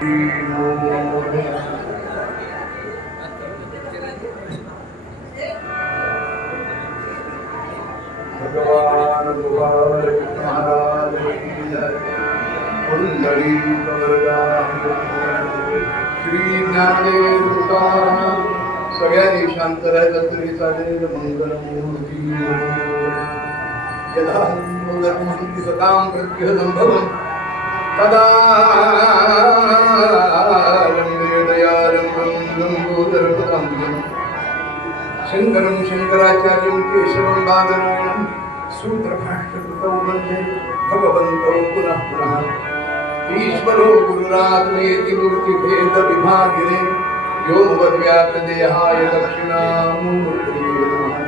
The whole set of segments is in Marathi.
भगवान गोपाल महाराज कुंडली श्री ज्ञानेश्वर तुकाराम. सगळ्यांनी शांत राहिलं तरी चालेल. मंगलमूर्ती यदा मंगलमूर्ती सदां प्रत्यहं भवं तदा शंकरं शंकराचार्यं केशवं बादरायणं सूत्रभाष्यकृतौ वन्दे भगवन्तौ पुनः पुनः. ईश्वरो गुरुरात्मेति मूर्तिभेदविभागिने व्योमवद्व्याप्तदेहाय दक्षिणामूर्तये नमः.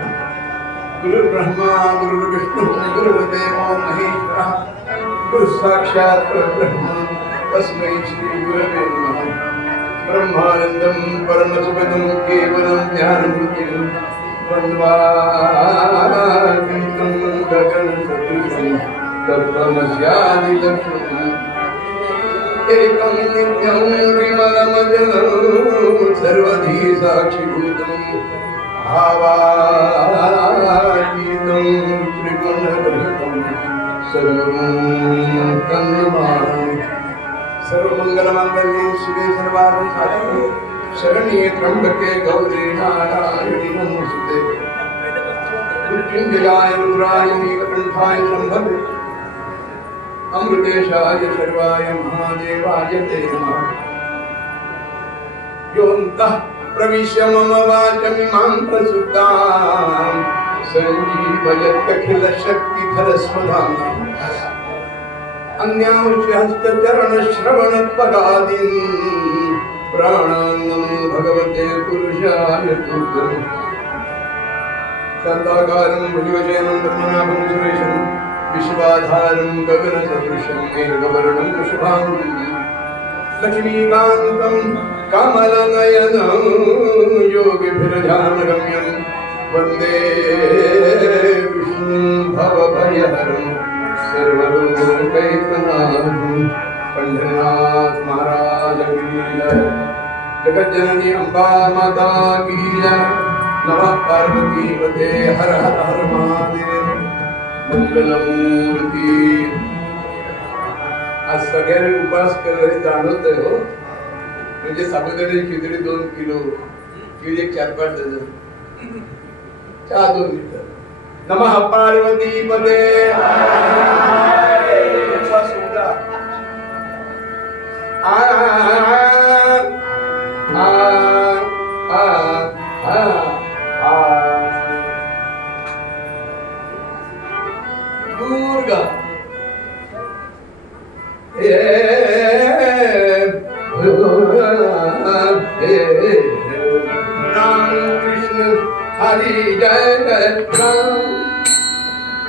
गुरुर्ब्रह्मा गुरुर्विष्णुः गुरुर्देवो महेश्वरः गुरुसाक्षात् परब्रह्म तस्मै श्रीगुरवे नमः. ब्रह्मानन्दं परमसुखदं केवलं ज्ञानमूर्तिं वन्द्वातीतं गगनसदृशं तत्त्वमस्यादिलक्ष्यम्. एकं नित्यं विमलमजलं सर्वधी साक्षिभूतं भावातीतं त्रिगुणरहितं सर्वं तन्नमामि. सर्वमंगलमांगल्ये शिवे सर्वार्थसाधिके शरण्ये त्र्यंबके गौरी नारायणी नमोस्तुते. मृत्युंजयाय रुद्राय नीलकंठाय शंभवे अमृतेशाय सर्वाय महादेवाय ते नमः. योऽन्तः प्रविश्य मम वाचमिमां प्रसुप्तां सञ्जीवयत्यखिलशक्तिधरस्वधाम्ना. अन्यांशहस्तचरणश्रवणत्वगादीन् प्राणान् नमो भगवते पुरुषाय तुभ्यम्. शान्ताकारं भुजगशयनं पद्मनाभं सुरेशं विश्वाधारं गगनसदृशं मेघवर्णं शुभाङ्गं लक्ष्मीकान्तं कमलनयनं योगिभिर्ध्यानगम्यं वन्दे विष्णुं भवभयहरं सर्वलोकैकनाथं. पंढरनाथ महाराज की जय. जगज्जननी अंबा माता की जय. नमः पार्वती पते हर हर हर महादेव. मंगलमूर्ती. आज सगळ्यांनी उपास करायला जाणवतंय हो. म्हणजे साबुदाण्याची खिचडी 2 किलो, खीर 4-5 डझन, चहा 2 लिटर. नमः पार्वती पते. दुर्गा राम कृष्ण हरि जय जय राम.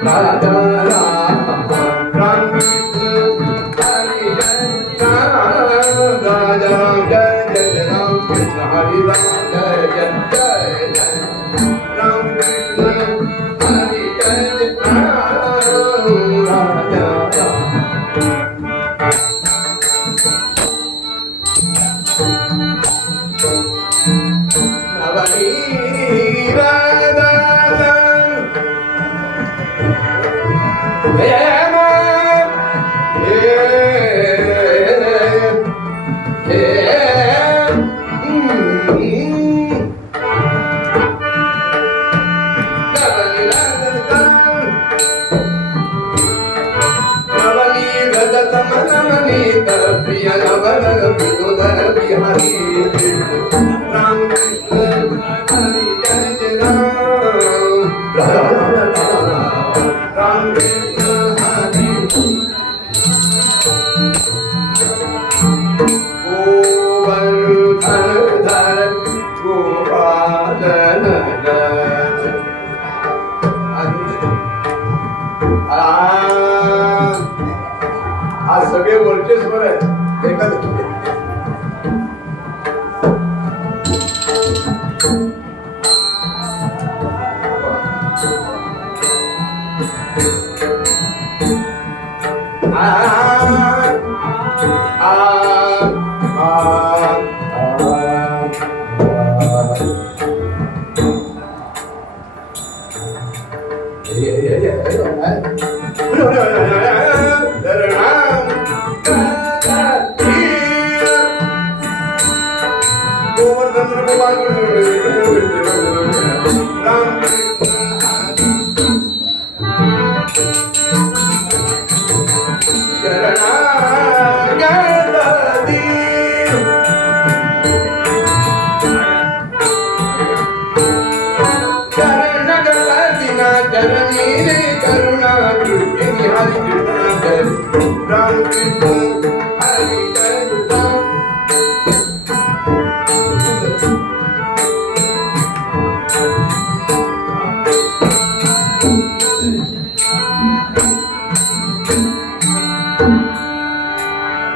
राधा राम राम कृष्ण हरि जय राम. राजा जय जय राम कृष्ण हरि राम जय जय जय जय राम कृष्ण हरि जय जय राम. राजा राम नवनी राधा प्रिय नवल विनोदन बिहारी राम कृष्ण हरि जय जय राम. राम कृष्ण हरि गोवर्धन धर गोपालन आज सगळे वर्चस्वर आहेत. एखादं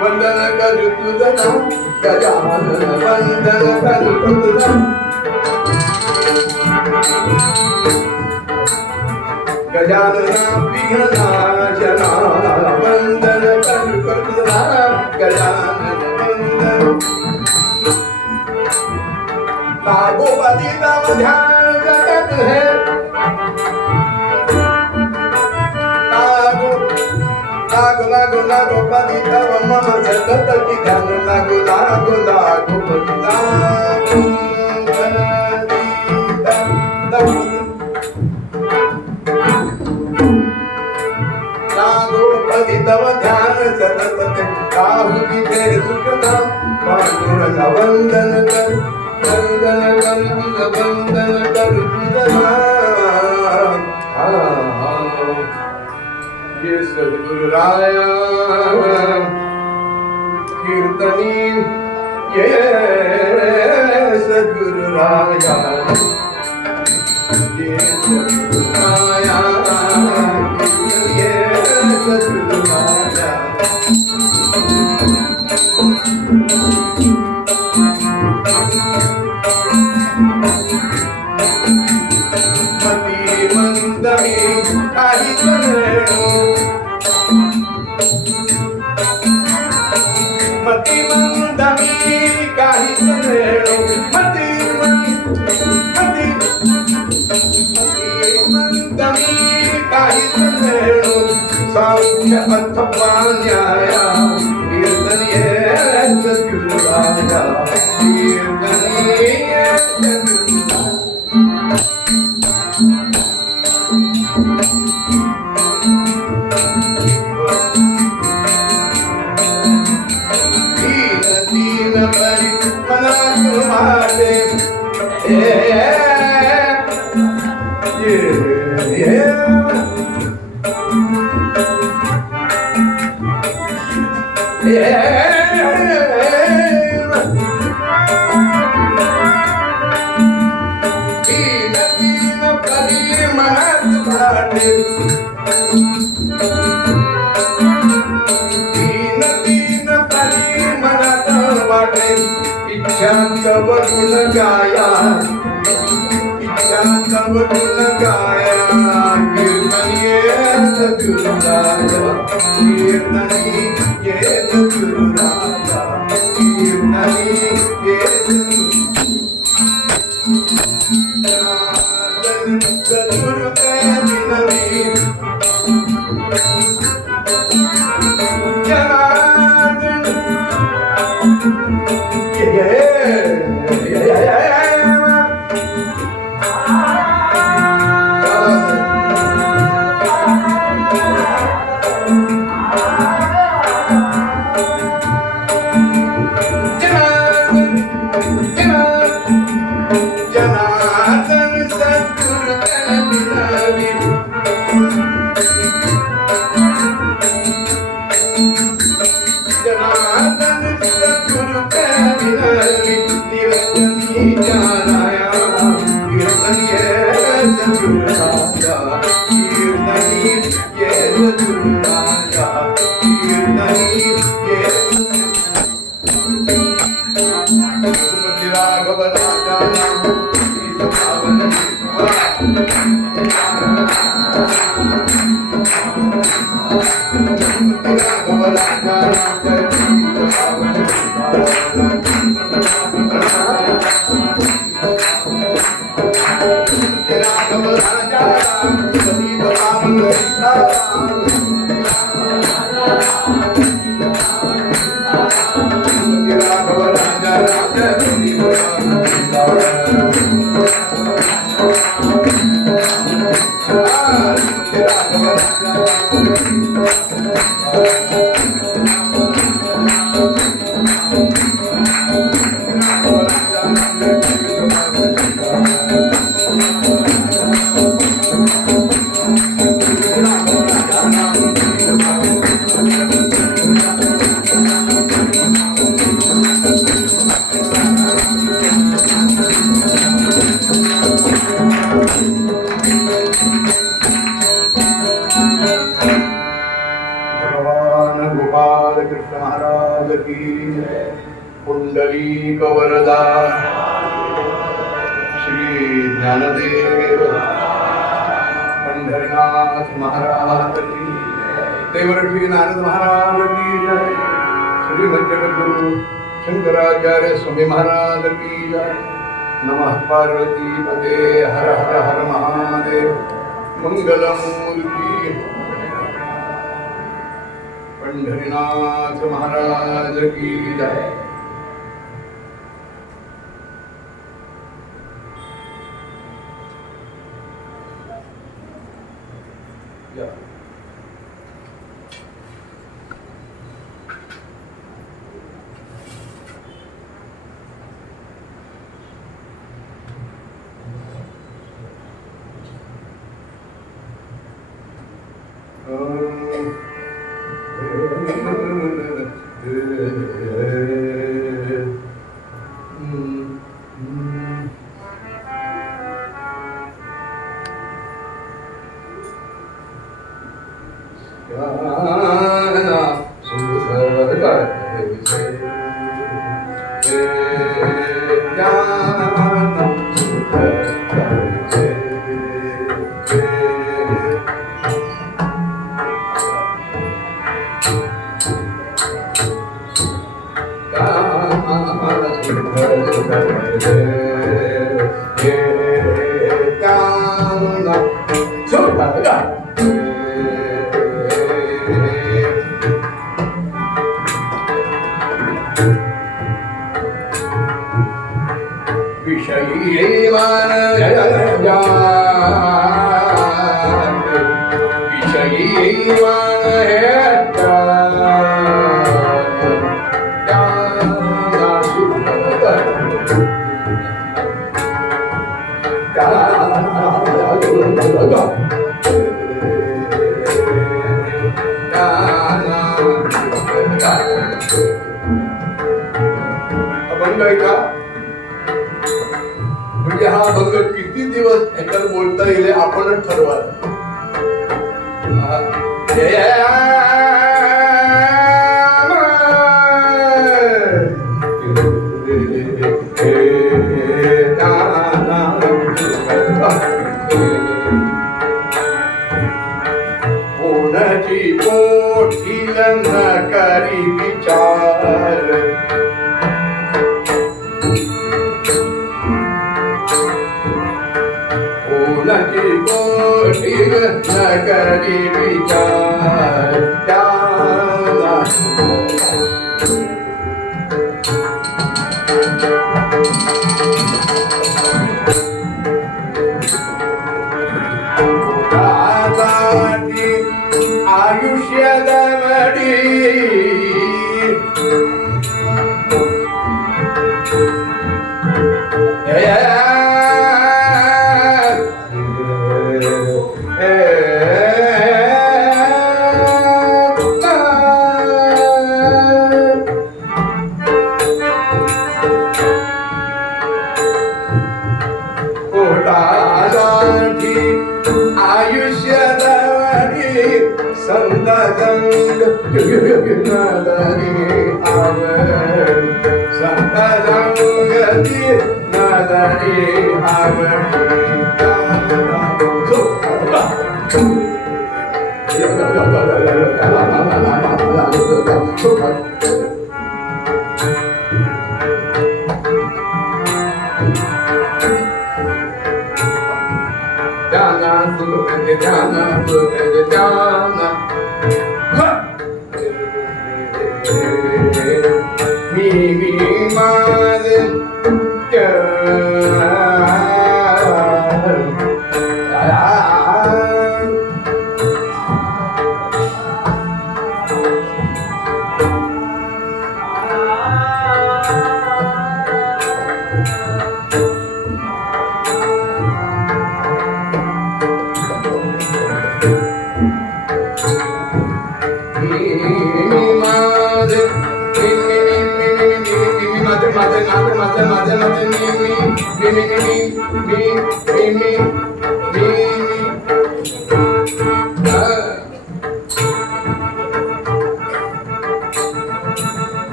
वंदन करू तुझा गजानन वंदन करू तुझा गजानन विघ्ननाशना वंदन करू तुझा गजानन वंदन लागो पतिता ध्यान जगत है लागो लागो लागो पतिता मम जगत की ध्यान लागो लागो लागो पतिता लागो पतिता ध्यान सतत राहु की तेरे सुख नाम पांडुरंग वंदन कर वंदन कर ये सद्गुरु राया कीर्तनी ये सद्गुरु राया ये सद्गुरु राया ये सद्गुरु राया मती मंदमी काही करेणो मती मंदमी काही करेणो मती मंदमी काही करेणो सौख्य अथवा न्याया कीर्तनीय सद्गुरु राया कीर्तनीय इच्छा गुण गाया इच्छा गुण गाया कीर्तनीय सद्गुरु राजा कीर्तनीय सद्गुरु राजा कीर्तनीय सद्गुरु के विनवी महाराज की पुंडलिक वरदा श्री ज्ञानदेव पंढरीनाथ महाराज की देवर्षी नारद महाराज की जय श्री जगद्गुरु शंकराचार्य स्वामी महाराज की जय नमः पार्वती पते हर हर हर महादेव मंगलमूर्ति पंढरीनाथ महाराज की जय अभंग आहे का म्हणजे हा अभंग किती दिवस ह्याच्यात बोलता येईल आपणच ठरवा कोणाची पोटी करी विचार कोणाची पोटी करी विचार त्याला आयुष्य दमडी आयुष्य दमडी संतगंग नदनी आवड संतगंगती नदनी आवडी ध्यान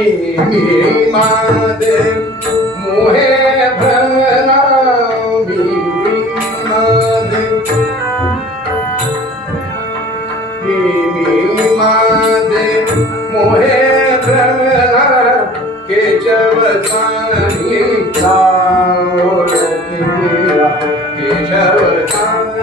मी माझे मोहे भ्रमरा मी माझे मी माझे मोहे भ्रमरा केशव सानी केशव सानी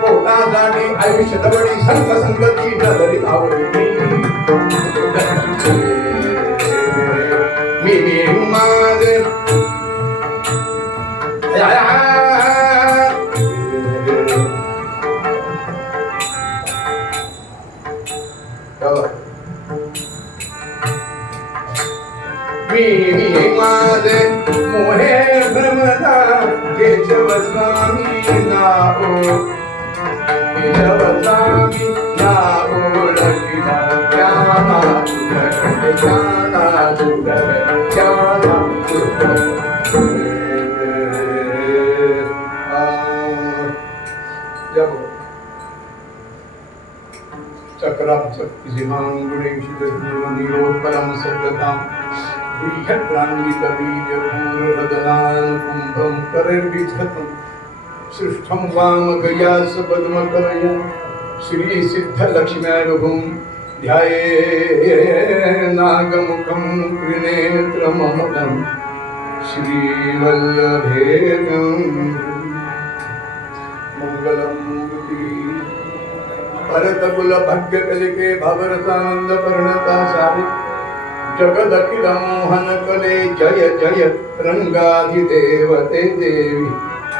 पोटासाठी आयुष्य दवडी संत संगती नदरी आवडी मी माझे मी माझे मोहे भ्रमता केशव स्वामी नाओ केशव स्वामी नाओ लक्ष्मीला ज्ञाना सुगंध ज्ञाना सुगंध ज्ञाना चक्राम शक्तिजिमां गुणेषु निरोत्पलम सद्गतां कुंभम करर्विधतं सृष्टं वामगयास पद्मकरया श्री सिद्ध लक्ष्म्यारुभुं ध्याये नागमुखं त्रिनेत्रमहतं श्रीवल्लभेयं मंगलं भरतकुल भाग्य कलिके भावरसानंद पर्णता सारी जगदखिल मोहन कले जय जय रंगाधिदेवते देवी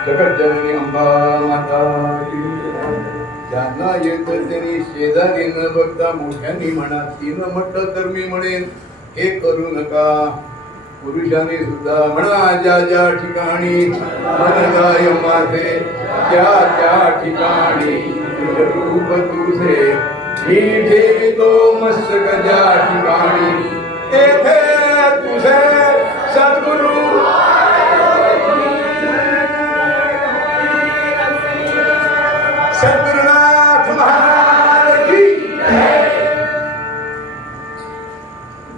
जगज्जननी अंबा माता ज्यांना येत त्यांनी शेजारी न बघता मोठ्यानी म्हणा तीन म्हटलं तर मी म्हणेन हे करू नका पुरुषांनी सुद्धा म्हणा ज्या ज्या ठिकाणी मन जाय माझे त्या त्या ठिकाणी रूप तुझे मी ठेवितो मस्तक ज्या ठिकाणी तेथे तुझे सद्गुरु सद्गुरुनाथ महाराज की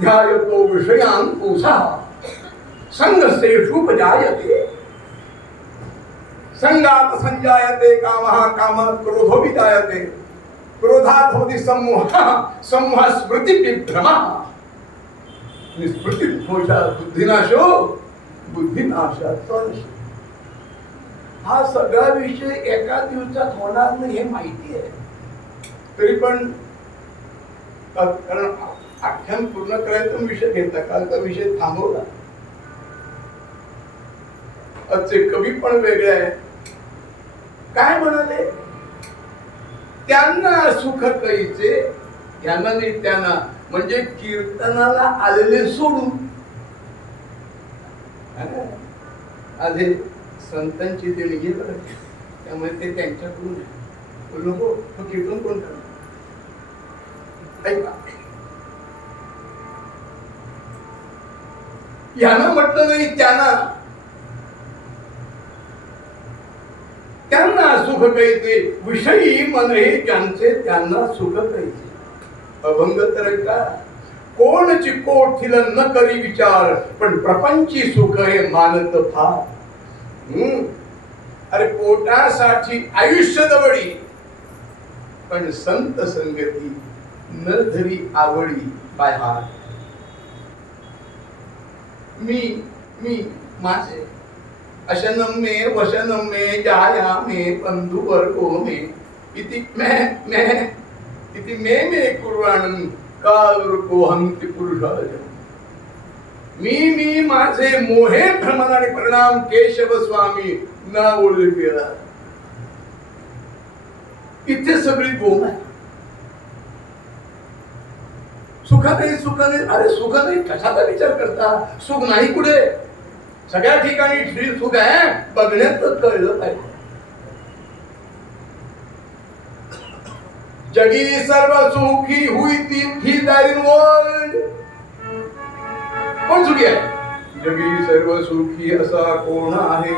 ध्यायतो विषयान् पुंसा संगस्तेषुपजायते संगात संजायते कामः कामात् क्रोधो विजायते क्रोधात् भवति सम्मोहः सम्मोहः स्मृतिविभ्रमः स्मृती बुद्धिनाशो बुद्धिनाशात हा सगळा विषय एका दिवसात होणार नाही हे माहिती आहे तरी पण कारण आख्यान पूर्ण करायचा विषय घेतला कालचा विषय थांबवला आजचे कवी पण वेगळे आहे काय म्हणाले त्यांना सुख कळीचे यांना नाही त्यांना म्हणजे कीर्तनाला आलेले सोडून आधी संतांची देणगी त्यामुळे ते त्यांच्याकडून हो कीर्तन कोण करणार यांना म्हटलं नाही त्यांना सुख कळते विषयी मन हे ज्यांचे त्यांना सुख कळते अभंग तर का कोणची कोठील न करी विचार पण प्रपंची सुख हे मानत फार अरे पोटासाठी आयुष्य दवडी पण संत संगती न धरी आवडी बाय हार मी माझे अशनम में वशनम में जाया में बंधु वर्गो में इति मैं इति में कुर्वाणं कालुकोहं पुरुषाय मी माझे मोहे भ्रमण आणि परिणाम केशव स्वामी ना ओळख गेला इथे सगळी गोम आहे सुख नाही अरे सुख नाही कशाचा विचार करता सुख नाही कुठे सगळ्या ठिकाणी श्री सुख आहे बघण्याचं कळलं पाहिजे. जगी सर्व सुखी हुई ही दॅट इन वर्ल्ड. कोण सुखी आहे? जगी सर्व सुखी असा कोण आहे?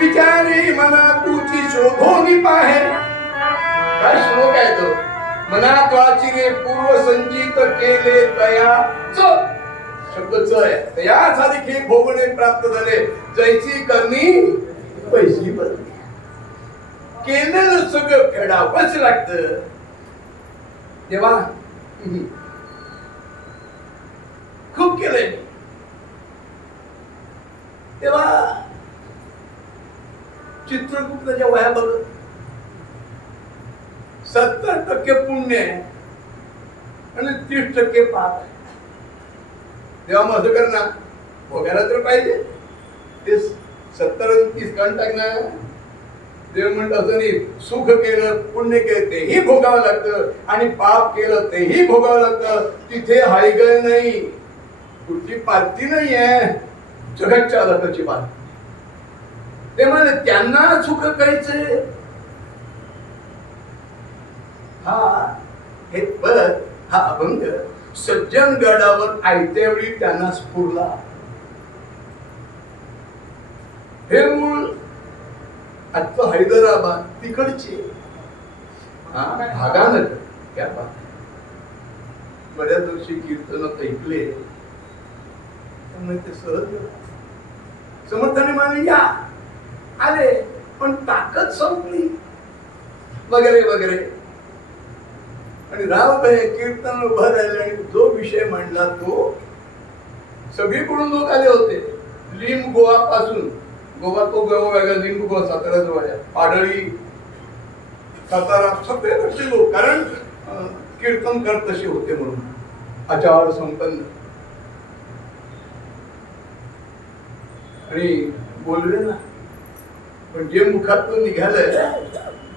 विचारी मना तुझी शोधोनी पाहे. काय श्लोक आहे तो? मना त्वाचिरे पूर्व संचित केले तयाच. शब्द च आहे. तयासारखे भोगणे प्राप्त झाले जैसी करणी पैसी बदली. केलेलं सगळं फेडावंच लागतं. तेव्हा खूप केलंय. तेव्हा चित्रगुप्ताच्या वह्या बघत 70% पुण्य आहे आणि 30% पाप आहे. तेव्हा मग असं करणार भोगायला तर पाहिजे. ते 70 आणि 30 काढून टाकणार. देव म्हणत असं नाही, सुख केलं पुण्य केलं तेही भोगावं लागतं आणि पाप केलं तेही भोगावं लागतं. तिथे हायगय नाही, कुठची पार्टी नाही आहे, जगतच्या अलकाची पार्टी. ते म्हणे त्यांना सुख कळचे. हा हे पद हा अभंग सज्जन गडावर आयत्या वेळी त्यांना स्फुरला. हे मूळ आजचं हैदराबाद तिकडचे भागानगर. त्या बऱ्याच वर्षी कीर्तन ऐकले त्यामुळे ते सहज समर्थाने मानले या आले, पण ताकद संपली वगैरे वगैरे. आणि राव कीर्तन उभं राहिले आणि जो विषय मांडला तो सगळीकडून लोक आले होते. लिंब गोवा पासून, गोवा तो गोवा वेगळा, लिंब गोवा सातारा जवळ आहे, पाडळी सातारा सगळ्याकडचे लोक. कारण कीर्तनकार तसे होते म्हणून आचार संपन्न. आणि बोलले ना, पण जे मुखातून निघालंय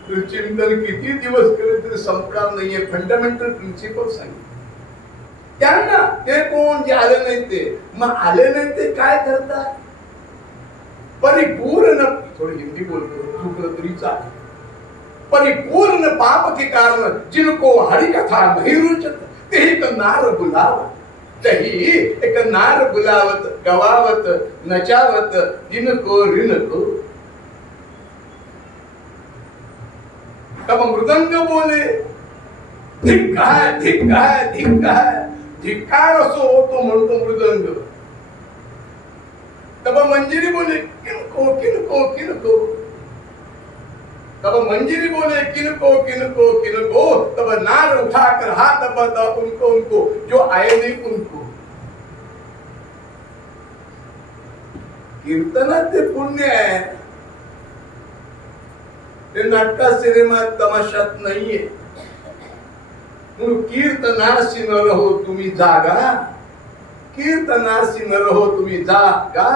चिंतन किती दिवस केले तरी संपणार नाहीये. फंडामेंटल प्रिन्सिपल सांगितले त्यांना. ते कोण जे आले नाही ते, मग आले नाही ते काय करतात? परिपूर्ण, थोडी हिंदी बोलतो चुकलं तरी चालेल. परिपूर्ण पाप के कारण जिनको हरि कथा नहीं रुचत तेही एक नार बुलावत. तही एक नार बुलावत गवावत नचावत जिनको ऋनको. तब मृदंग बोले धिक्क है धिक्क है धिक्क है. धिक्कार असो तो म्हणतो मृदंग. तब मंजिरी बोले किनको किनको किनको. तब मंजिरी बोले किनको किनको किनको. तब नार उठाकर हाथ बता उनको उनको जो आए नहीं उनको. कीर्तनात ते पुण्य आहे, ते नाटका सिनेमात तमाशात नाहीये. म्हणून कीर्तनासी न रहो तुम्ही जागा. कीर्तनासी न रहो तुम्ही जागा.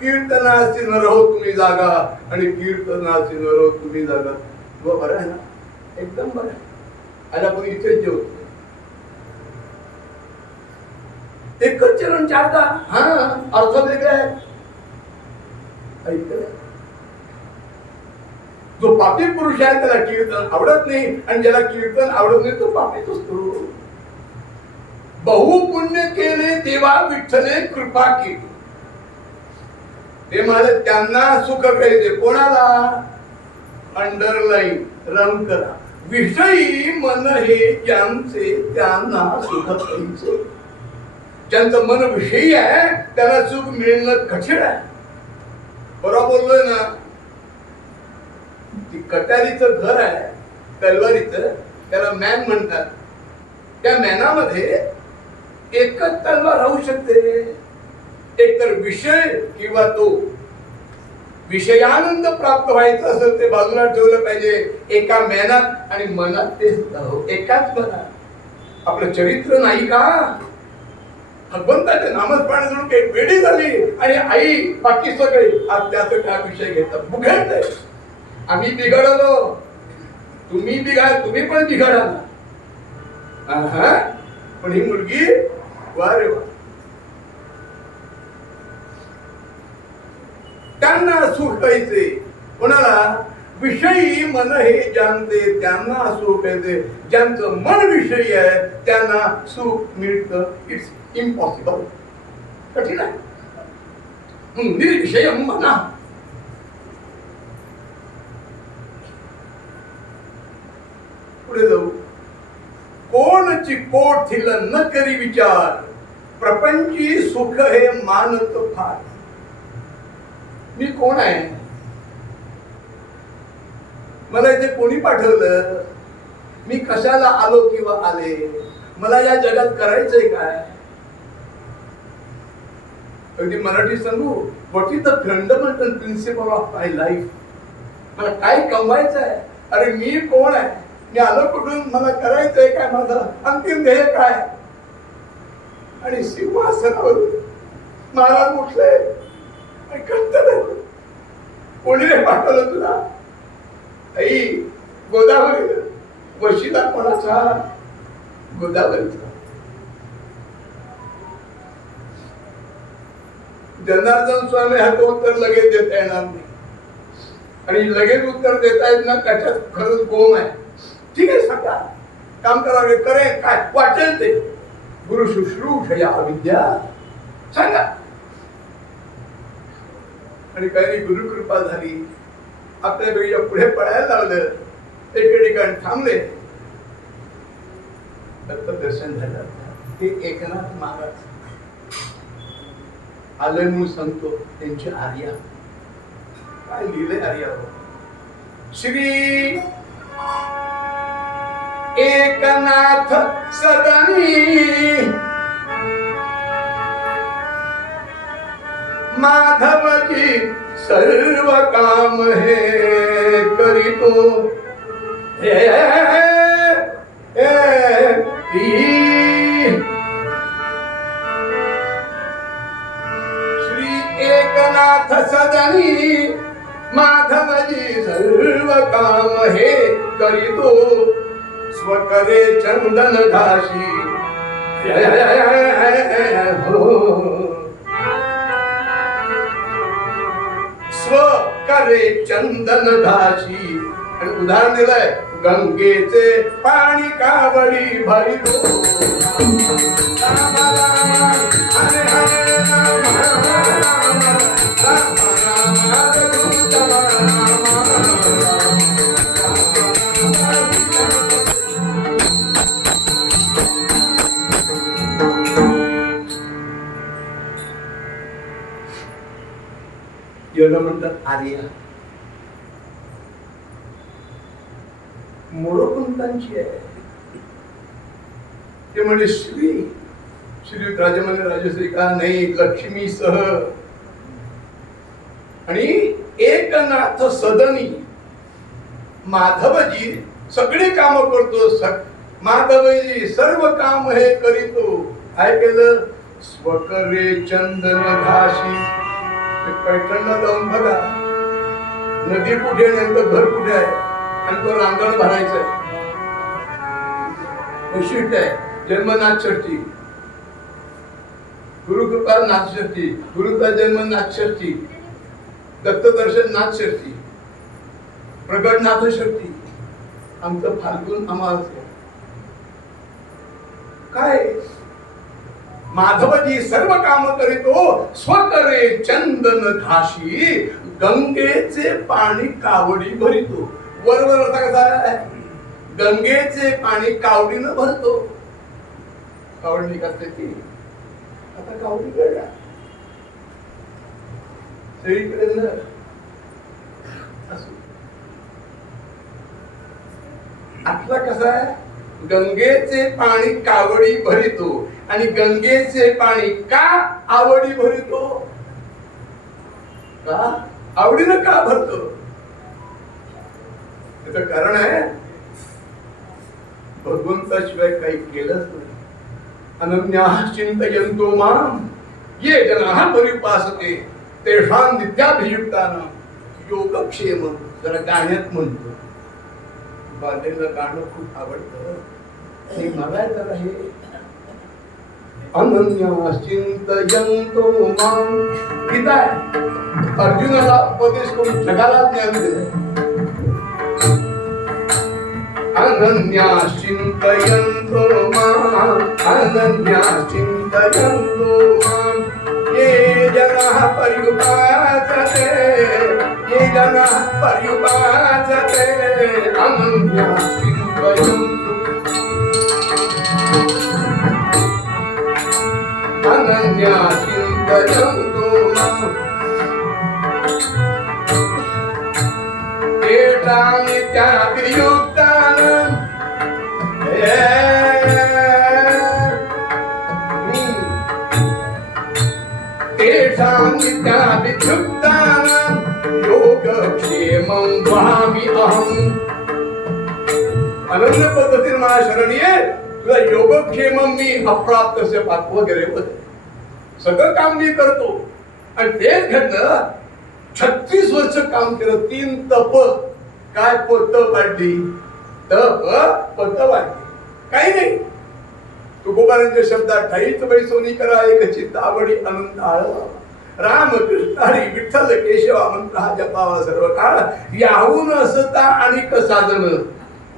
कीर्तनासी न रहो तुम्ही जागा. आणि कीर्तनासी न रहो तुम्ही जागा. व बरं आहे ना, एकदम बरं आहे. आणि आपण इथेच जेवतो. एकच चरण चारदा. हा अर्थ वेगळा आहे. ऐकलं? जो पापी पुरुष आहे त्याला कीर्तन आवडत नाही, आणि ज्याला कीर्तन आवडत नाही तो पापीच असतो. बहु पुण्य केले तेव्हा विठ्ठले कृपा केली. ते म्हणाले त्यांना सुख कळते. कोणाला? अंडरलाईन रंग करा. विषयी मन हे ज्यांचे त्यांना सुख कळते. ज्यांचं मन विषयी आहे त्याला सुख मिळणं कठीण आहे. बरोबर बोललोय ना? ती कटारीचं घर आहे तलवारीचं, त्याला मॅन म्हणतात. त्या मॅनामध्ये एकच तलवार राहू शकते. एक तर विषय किंवा तो विषयानंद प्राप्त व्हायचं असेल ते बाजूला ठेवलं पाहिजे एका मॅनात. आणि मनात तेच एकाच मनात आपलं चरित्र नाही का? भगवंताचे नामस्मरण करून काही वेडी झाली आणि आई बाकी सगळे त्याचा काय विषय घेतात. बुघेट आम्ही बिघडलो, तुम्ही तुम्ही पण बिघडा. पण ही मुलगी वा रे वा. सुख कैसे, कोणाला विषयी मन हे जाणते त्यांना सुख येते, ज्यांचं मन विषयी आहे त्यांना सुख मिळतं. इट्स इम्पॉसिबल, कठीण आहे. निर्विषय मना, पुढे जाऊ. कोणची कोठील न करी विचार, प्रपंची सुख हे मानत फार. मी कोण आहे, मला इथे कोणी पाठवलं, मी कशाला आलो किंवा आले, मला या जगात करायचंय काय. अगदी मराठी सांगू, what is the fundamental principle of my life. मला काय कमवायचं आहे, अरे मी कोण आहे, मी आलो कुठून, मला करायचंय काय, माझं अंतिम ध्येय काय. आणि सिंहासनावर महाराज उठले, कोणी रे पाठवलं तुला. आई गोदावरी, वशिला कोणाचा, गोदावरीचा. जनार्दन स्वामी ह्याचं उत्तर लगेच देता येणार नाही, आणि लगेच उत्तर देता येत ना, त्याच्यात खरंच गोम आहे. ठीक आहे, सांगा, काम करावे, करे काय वाटेल ते. गुरु शुश्रूषया विद्या, सांगा. आणि काही गुरु कृपा झाली, आपल्यापेक्षा पुढे पळायला लावलं, एके ठिकाणी थांबले. दर्शन झालं. ते एकनाथ महाराज आले म्हणून सांगतो, त्यांची आर्या काय लिहिले. आर्यावर श्री एकनाथ सदनी माधवजी सर्व काम हे करीतो. श्री एकनाथ सदनी माधवजी सर्व काम हे करीतो. स्वकरे चंदन घाशी स्वकरे चंदन घाशी. आणि उदाहरण दिलंय, गंगेचे पाणी कावडी भरितो. राम राम हरे हरे राम राम राम राम अद्भुत राम. याला म्हणतात आर्या. मोरोपंतांची आहे. ते म्हणजे श्री श्री राजमने राजश्री का नाही, लक्ष्मी सह. आणि एकनाथ सदनी माधवजी सगळे काम करतो. माधवजी सर्व काम हे करीतो. काय केलं, स्वकरे चंदन घाशी. पैठणला जाऊन बघा, नदी कुठे आहे, नेमकं घर कुठे आहे, आणि तो रांगण भरायचा आहे. वैशिष्ट्य आहे. जन्म नाथषष्ठी, गुरुकृपा नाथषष्ठी, गुरुचा जन्म नाथषष्ठी, दत्तदर्शन नाथषष्ठी, प्रगट नाथषष्ठी, आमचं फाल्गुन अमावास्या. काय, माधवजी सर्व काम करीतो. स्वकरे चंदन घाशी, गंगेचे पाणी कावडी भरितो. बरोबर अर्थ कसा आहे, गंगेचे पाणी कावडीनं भरतो. कावडी कसते ती, आता कावडी कळला सगळीकडे न असो. आतला कसा आहे, गंगेचे पाणी कावडी भरितो. आणि गंगेचे पाणी का आवडी भरितो, का आवडीनं का भरतो, त्याचं कारण आहे, भगवंताशिवाय काही केलंच नाही. अनन्याः चिंतयन्तो मां ये जनाः पर्युपासते तेषां नित्याभियुक्तानां योगक्षेम. जरा गाण्यात म्हणतो, बांधलेलं गाणं खूप आवडतं. हे मला जरा हे अनन्याश्चिंतयन्तो मां. गीता आहे. अर्जुनाला उपदेश करून जगाला ज्ञान दिलंय. अनन्याश्चिंतयन्तो मां, अनन्याश्चिंतयन्तो मां, ये जनाः पर्युपासते, ये जनाः पर्युपासते, अनन्याश्चिंतयन्तो, अनन्याश्चिंतयन्तो मां. तेषां नित्याभियुक्तानां तेषां नित्याभियुक्तानां योगक्षेमं वहामि अहम्. अनन्य पद्धतीने मला शरण ये, तुला योगक्षेम मी अप्राप्तस्य पाप वगैरे होते. सगळं काम मी करतो. आणि तेच घडलं. 36 वर्ष काम केलं. 3 तप. काय पत वाढली, तप पत वाढली. काही नाही. तुकोबारांच्या शब्दात ठाईच बैसोनी करा एक चित्तावडी अनंत आळवा. राम कृष्ण हरी विठ्ठल केशवा मंत्र हा जपावा सर्व काळ. याहून असता अनेक साधन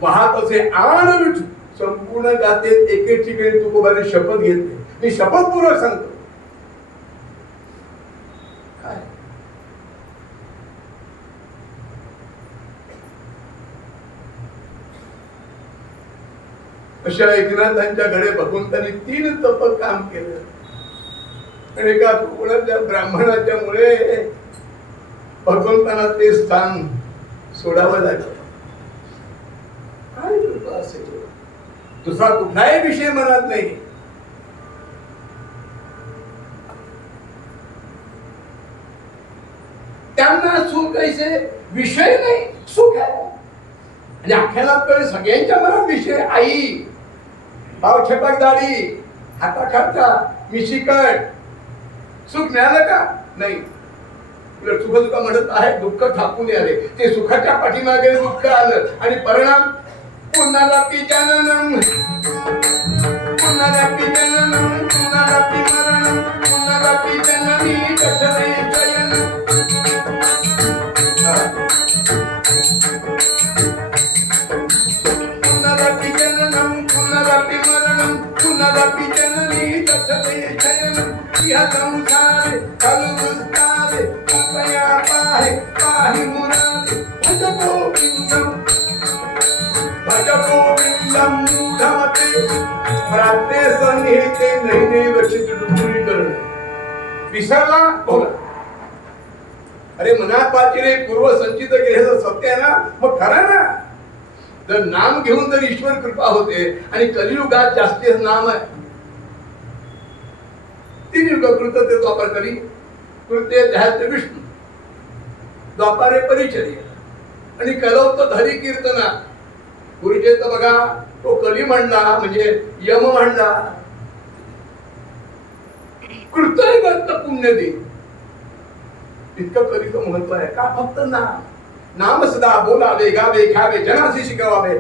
वाहत असे आण विठू. संपूर्ण गातेत एके ठिकाणी तुकोबाने शपथ घेतली. मी शपथपूर्वक सांगतो. काय अशा एकनाथांच्या घडे भगवंतांनी 3 तप काम केलं. आणि एका कोणाच्या ब्राह्मणाच्या मुळे भगवंतांना ते स्थान सोडावं लागलं. काय असेल दुसरा कुठलाही विषय मनात नाही. त्यांना सुख कैसे विषय नाही, सुख आहे. आणि अख्याला सगळ्यांच्या मनात विषय. आई भाव छटक दाढी हाता खाता मिशीकट. सुख मिळालं का नाही. सुख दुःख म्हणत आहे. दुःख ठाकून आले. ते सुखाच्या पाठीमागे दुःख आलं. आणि परिणाम पुन्हालापी जननम, पुन्हालापी जननम, पुन्हालापी मरणम, पुन्हालापी जननी जठरे शयनम. पुन्हालापी जननम, पुन्हालापी मरणम, पुन्हालापी जननी जठरे शयनम. इह संसारे कलुस्तारे कृपया पाहि पाहि मुरारे. भज गोविंदम, भज गोविंदम मूढमते. प्राप्ते सन्निहिते नैने रक्षित डुबुरी करणे. विसरला बोला. अरे मनात पाचिरे पूर्व संचित केलेलं सत्य आहे ना, मग खरं ना. जर नाम घेऊन जर ईश्वर कृपा होते. आणि कलियुगात जास्तीत नाम आहे. 3 युग कृत ते द्वापर कली, कृत्य ध्यात्य विष्णू, द्वापारे परिचर्य आणि कलौत हरी कीर्तना. गुरुचे तर बघा तो कली म्हणला म्हणजे यम म्हणला. कृतज्ञ पुण्य दिन. इतकं कलीचं महत्व आहे का. फक्त नाम सदा बोलावे गावे घ्यावे जनाशी शिकवावे.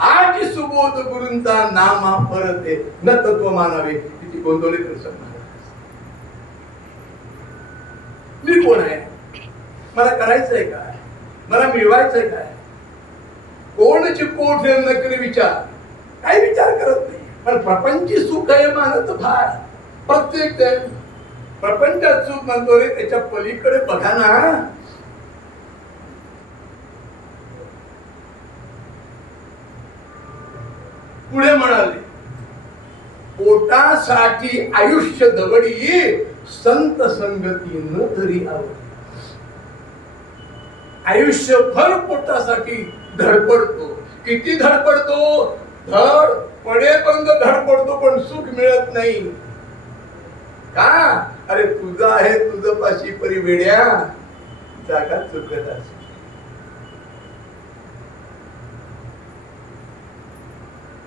आजी सुबोध गुरूंचा नामा परते न तत्व मानावे. किती गोंधळे प्रसन्न. मी कोण आहे, मला करायचंय काय, मला मिळवायचंय काय. कोणची कोठ नकरी विचार, काही विचार करत नाही. पण प्रपंची सुख आहे मानत फार. प्रत्येक जण प्रपंचात सुख म्हणतो रे, त्याच्या पलीकडे बघा ना. पुढे म्हणाले पोटासाठी आयुष्य दवडी संत संगती न तरी आवड. आयुष्यभर पोटासाठी धडपडतो. किती धडपडतो, धड पडेपर्यंत धडपडतो, पण सुख मिळत नाही. का. अरे तुझं आहे तुझं पाशी परी वेड्या जागा चुकत असे.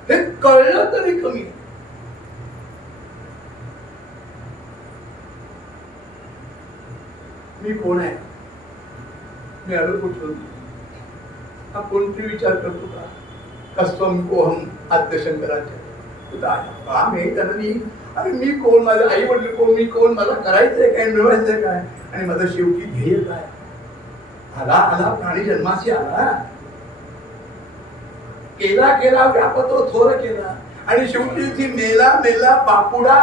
हे कळलं तरी कमी. मी कोण आहे, मी आलो कुठून, हा कोणतरी विचार करतो का. कस्त्वं कोहम आद्य शंकराचार्य. अरे मी कोण, माझे आई वडील कोण, मी कोण, मला करायचंय काय, मिळवायचंय काय, आणि माझं शेवटी ध्येय काय. आला आला प्राणी जन्माशी आला, केला केला व्यापतो थोर केला, आणि शेवटी ती मेला मेला बापुडा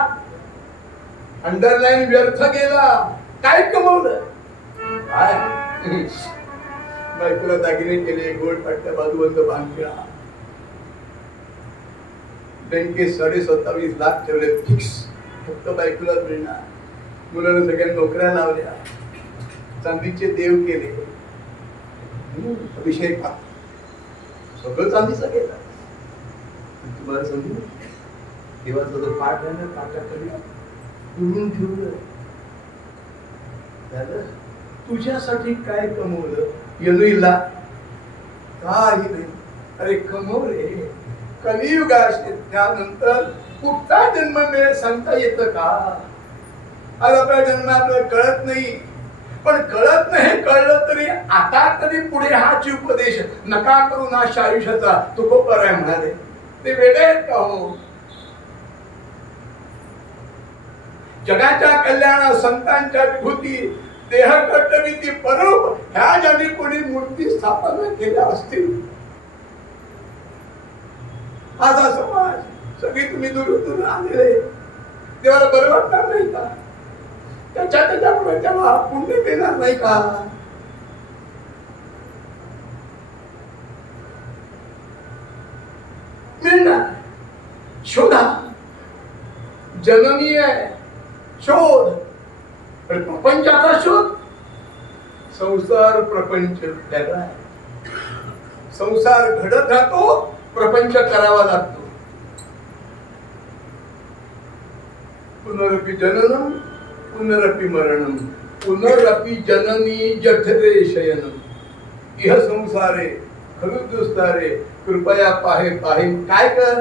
अंडरलाईन व्यर्थ गेला. काय कमवलं, काय बायकोला दागिने केले, गोड पाट्या, बाजूबंद भांगखेळा, बँकेत 27.5 लाख ठेवले फिक्स, फक्त बायकोला मिळणार. मुलांना सगळ्या नोकऱ्या लावल्या, चांदीचे देव केले, अभिषेक सगळं चांदीचं केलं. तुम्हाला समजू देवाचा जो पाठ आहे ना, पाठाखाली उडून ठेवलं. तुझ्यासाठी काय कमवलं, येणीला काही नाही. अरे कमव रे, कलियुग असते, त्यानंतर कुठचा जन्म मिळेल सांगता येतं का. आज आपला जन्म आपल्याला कळत नाही, पण कळत नाही, कळलं तरी आता तरी पुढे हाच उपदेश नका करू नाश आयुष्याचा, तुकोबराय म्हणाले. ते वेडे आहेत का हो. जगाच्या कल्याण, संतांच्या विभूती, देह कर्तविती परोप ह्या ज्यांनी कोणी मूर्ती स्थापना केल्या असतील, माझा समाज सगळी तुम्ही दूर आलेले, देवाला बरं वाटणार नाही का, त्याच्यामुळे त्याला पुण्य देणार नाही का. मिळणार, शोधा, जननी आहे शोध, प्रपंचाचा शोध. संसार प्रपंच वेगळा आहे. संसार घडत राहतो, प्रपंच करावा लागतो. पुनरपि जननम पुनरपि मरणम पुनरपि जननी जठरे शयनम इह संसारे खलु दुस्तारे कृपया पाहे पाहे. काय कर,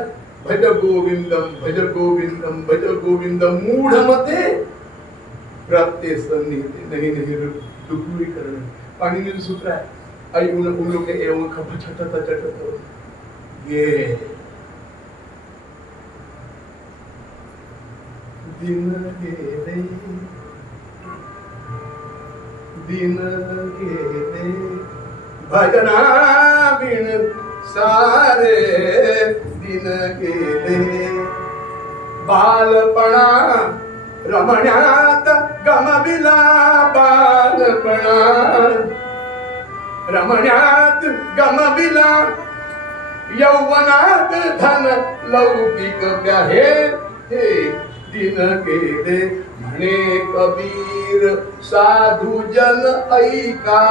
भज गोविंदम भज गोविंदम भज गोविंदम मूढमते प्राप्ते सन्निहिते नहीं नहीं दुखुरी करण. पाणिनीचं सूत्र आहे. आई उलोके एवं खप छटत छटत ये दिन गेले दिन गेले भजना बिन सारे दिन गेले. बालपणा रमण्यात गमविला, बालपणा रमण्यात गमविला, यौवनात धन लौकिक व्याहे हे दिन गेले. म्हणे कबीर साधू जन ऐका,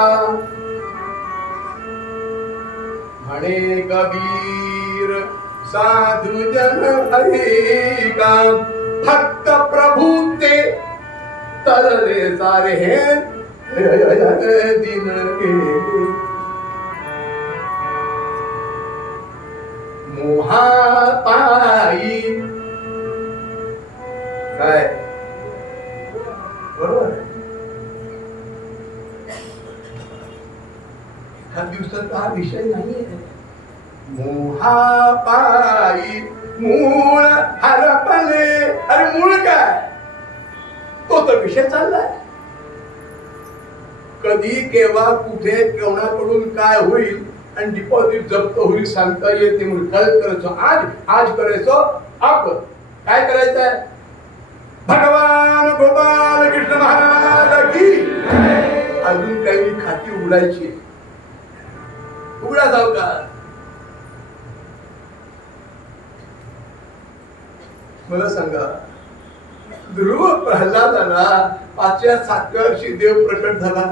म्हणे कबीर साधू जन ऐका. भक्त प्रभु ते तरले सारे हे दिन गेले. मोहापायी काय बरोबर हा दिवसाचा हा विषय नाहीये. मोहापायी मूळ हरपले. अरे मूळ काय, तो तर विषय चाललाय. कधी केव्हा कुठे कोणाकडून काय होईल आणि डिपॉझिट जप्त होईल सांगता येत नाही. म्हणून काय करायचं, आज करायचं. आपण काय करायचंय, भगवान गोपाल कृष्ण महाराज की. अजून काही खाती उघडायची, उघडा जाऊ का. मला सांगा, ध्रुव प्रल्हादाला 5व्या 7व्या वर्षी देव प्रकट झाला.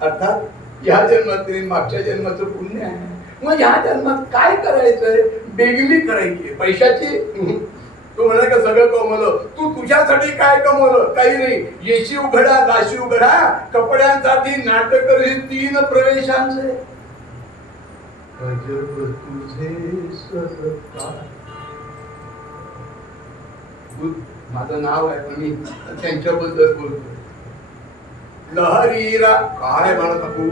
अर्थात ह्या जन्मात मागच्या जन्माचं पुण्य आहे. मग ह्या जन्मात काय करायचंय, बेगमी करायची पैशाची. तू म्हणाल का सगळं कमवलं, तू तुझ्यासाठी काय कमवलं, काही नाही. येशी उघडा दाशी उघडा, कपड्यांसाठी नाटक 3 प्रवेशांचे. अजब तुझे सरकार. माझं नाव आहे पण मी त्यांच्याबद्दल बोलतो. लहरीरा काय म्हणत तू,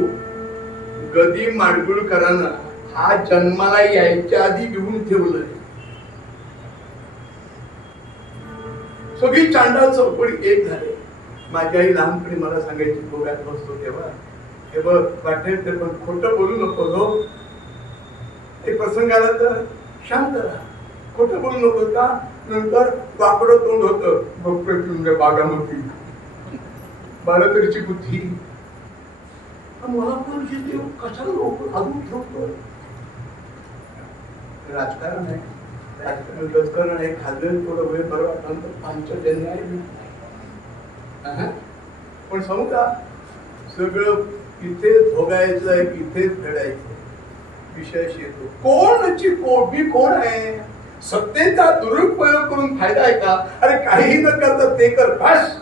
गदी माडगुळकरांना हा जन्माला यायच्या आधी घेऊन ठेवलंय. सगळी चांडाळ चौकडी एक झाले. माझी आई लहानपणी मला सांगायची, गोव्यात बसतो तेव्हा, हे बघ वाटेल ते पण खोटं बोलू नको हो. एक प्रसंग आला तर शांत राहा, खोटं बोलू नको. का नंतर वाकडं तोंड होतं, बघतोय तुमच्या बागामध्ये बारातरीची बुद्धी. मला पण कशाला लोक अजून ठेवतो. राजकारण आहे, राजकारण आहे, खाल्लं थोडं वेळ बरं वाटलं तर पांचजन्य आहे. पण सांगू का, सगळं इथेच भोगायचं आहे, इथेच फेडायचं. विषयाशी येतो कोणची मी कोण आहे. सत्तेचा दुरुपयोग करून फायदा आहे का? अरे काहीही न करता ते कर बस.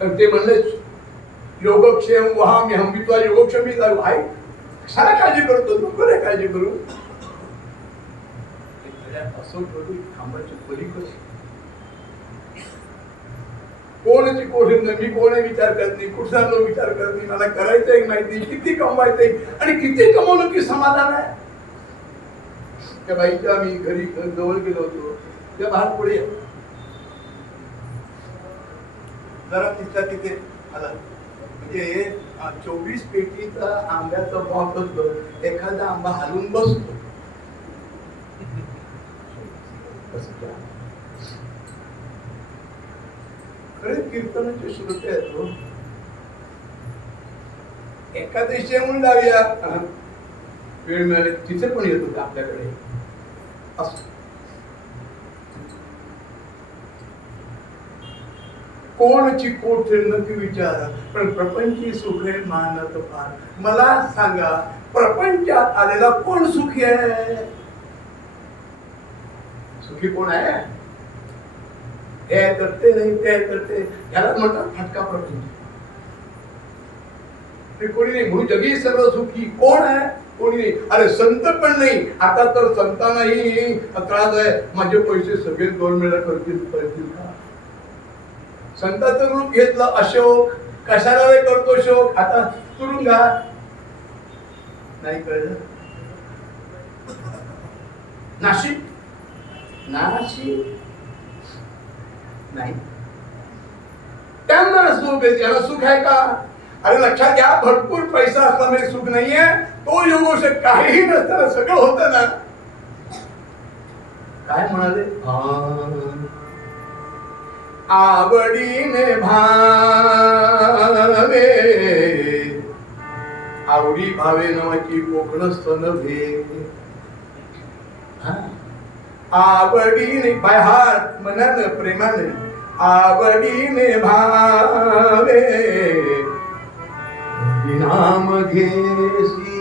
तर ते म्हणले योगक्षेम वहामी हम, मी तुला योगक्षेमी आहे, कशाला काळजी करतो, नको रे काळजी करू. असं करू थांबायची पलीकडे कोणाची कोण मी कोण विचार करत नाही, कुठला लोक विचार करत नाही. मला करायचंय माहिती, किती कमवायचंय आणि किती कमवलं की समाधान आहे. त्या बाईच्या आम्ही घरी जवळ गेलो होतो, त्या बाहेर पुढे जरा तिथल्या तिथे आला. म्हणजे 24 पेटीचा आंब्याचा बॉक्स असतो, एखादा आंबा हलून बसतो. खरे कीर्तनाचे श्रोते आहेत. एकादशी म्हणून जाऊया, वेळ मिळाले तिथे पण येत होते आपल्याकडे. असं कोणची कोठे नक्की विचार, पण प्रपंची सुखे मानत फार. मला सांगा, प्रपंचात आलेला कोण सुखी आहे? सुखी कोण आहे? हे करते नाही ते करते, याला म्हणतात फटका प्रपंच. ते कोणी नाही, म्हणून जगी सर्व सुखी कोण आहे? कोणी नाही. अरे संत पण नाही. आता तर संतांनाही त्रास आहे, माझे पैसे सगळे गव्हर्नमेंटला करतील का? संतांचं रूप घेतलं अशोक, कशाला रे करतो शोक, आता तुरुंगात. नाही कळलं. नाशिक नाही, त्यांना सुख आहे, त्याला सुख आहे का? अरे लक्षात घ्या, भरपूर पैसा असल्यामुळे सुख नाहीये. तो योगोष काहीही नसताना सगळं होतं ना. काय म्हणाले? आवडीने भावे, आवडी भावे नावाची कोकणस्थ नव्हे. आवडीने बाय हार्ट, मनानं प्रेमाने, आवडीने भावे नाम घेसी.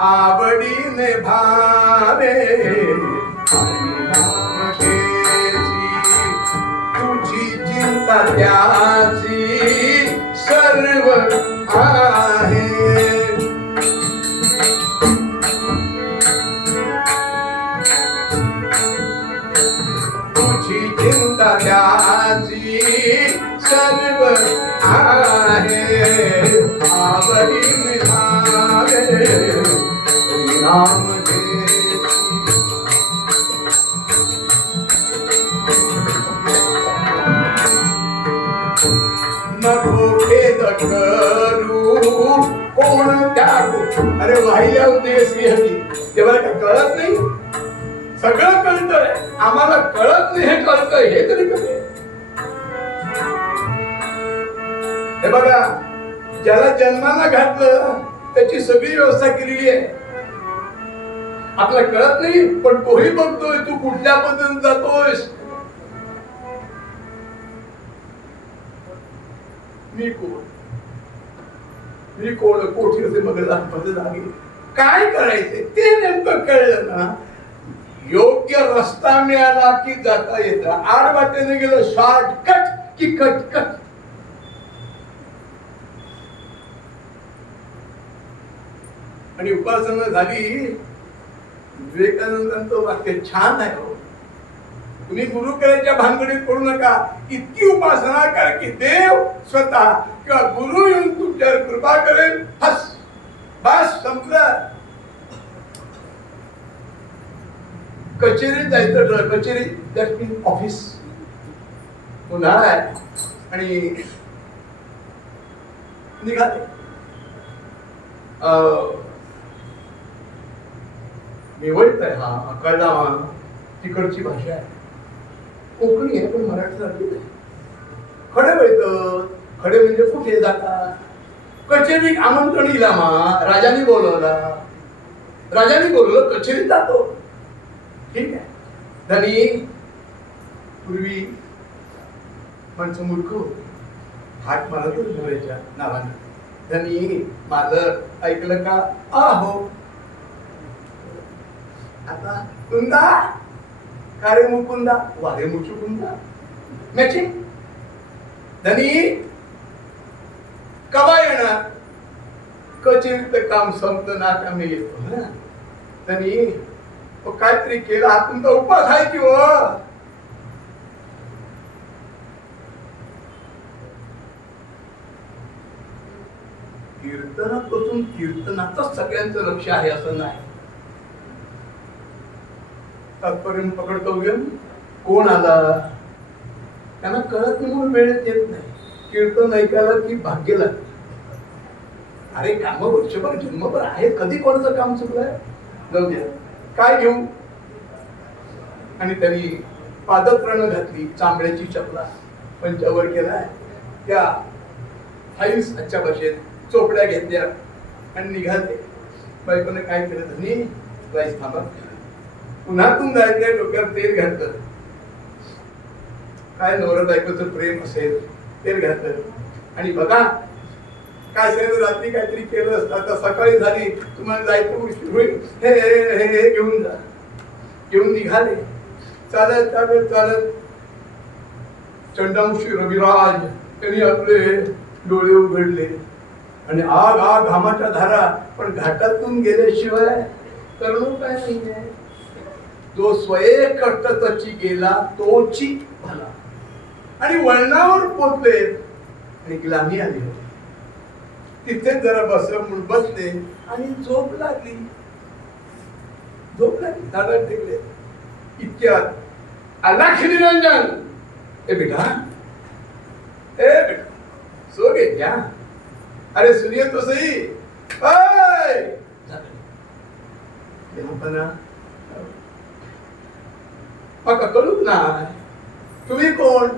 आवडीने भावे नाम घेसी, तुझी चिंता त्याची सर्व आहे. चिंता त्याची सर्व आहे. आवडीने भावे नाम घेसी. नको खेद करू कोणत्या. अरे वाहिल्या होते श्रीहरी, तेव्हा काय कळत नाही? सगळं कळतंय, आम्हाला कळत नाही हे कळतंय, हे तरी कळे. हे बघा, ज्याला जन्माला घातलं त्याची सगळी व्यवस्था केलेली आहे. आपल्याला कळत नाही, पण तोही बघतोय तू कुठल्या पद्धतीने जातोयस. मी कोण कोठी होते मग जागे काय करायचे ते नेमकं कळलं ना. योग्य रस्ता मिळाला की जाता येतं, आडवाटेने गेलं शॉर्टकट की कटकट. आणि उपासना झाली. विवेकानंदांचं वाक्य छान आहे. तुम्ही गुरु करायच्या भानगडीत पडू नका. इतकी उपासना कर की देव स्वतः किंवा गुरु येऊन तुमच्यावर कृपा करेल. बस संपलं. कचेरीत जायचं. कचेरी दॅट मीन ऑफिस. उन्हाळा आहे आणि निघाले. निवडत आहे हा कळला. तिकडची भाषा आहे, कोकणी आहे, पण मराठी सारखी नाही. खडे मिळतं. खडे म्हणजे कुठे जातात. कचेरीत आमंत्रण दिला. राजाने बोलवला. राजाने बोलवलं, कचेरीत जातो. ठीक आहे. धनी पूर्वी माणसं मूर्ख हात मारतच बोलायच्या नावानं. धनी माझं ऐकलं का? आहो. आता कुंदा का रे मुकुंदा, वारे मुचुकुंदा मॅचिंग. धनी कवा येणार? कचेरीत काम संपत ना का मी येतो ना. धनी काहीतरी केला. हा तुमचा उपास आहे की हो? कीर्तनापासून कीर्तनातच सगळ्यांचं लक्ष आहे असं नाही. तात्पर्य पकडतो कोण आला त्यांना कळत नाही म्हणून वेळेत येत नाही. कीर्तन ऐकायला की भाग्य लागते. अरे काम वर्षभर जन्मभर आहेत, कधी कोणाचं काम चुकलंय? जाऊ द्या. काय घेऊ? आणि त्यांनी पादत्राणं घातली, चांबड्याची चपला पंचावर केलाय. त्या फाईल्स आजच्या भाषेत चोपड्या घेतल्या आणि निघाले. बायकोने काय केलं? धनी बाईस थांबा, पुन्हातून जायचंय. डोक्यावर तेल घातलं. काय नवरा बायकोचं प्रेम असेल. तेल घातलं आणि बघा काय असेल. रात्री काहीतरी केलं असतं. आता सकाळी झाली, तुम्हाला जायचं उशीर होईल. हे हे हे घेऊन जा. घेऊन निघाले. चालत चालत चालत चंडामुशी रविराज त्यांनी आपले डोळे उघडले आणि आग आग घामाच्या धारा. पण घाटातून गेल्याशिवाय करणं काय नाहीये. जो स्वये कष्टाची गेला तोची भला. आणि वळणावर पोचले आणि ग्लानी आली होती. तिथे जरा बसले आणि झोप लागली. झोप लागली. दादा टेकले. इतक्यात आलाक्ष निरंजन. ए बेटा, ए बेटा, सो गे क्या? अरे सुनिए तो सही. पक्का कळूच ना. तुम्ही कोण?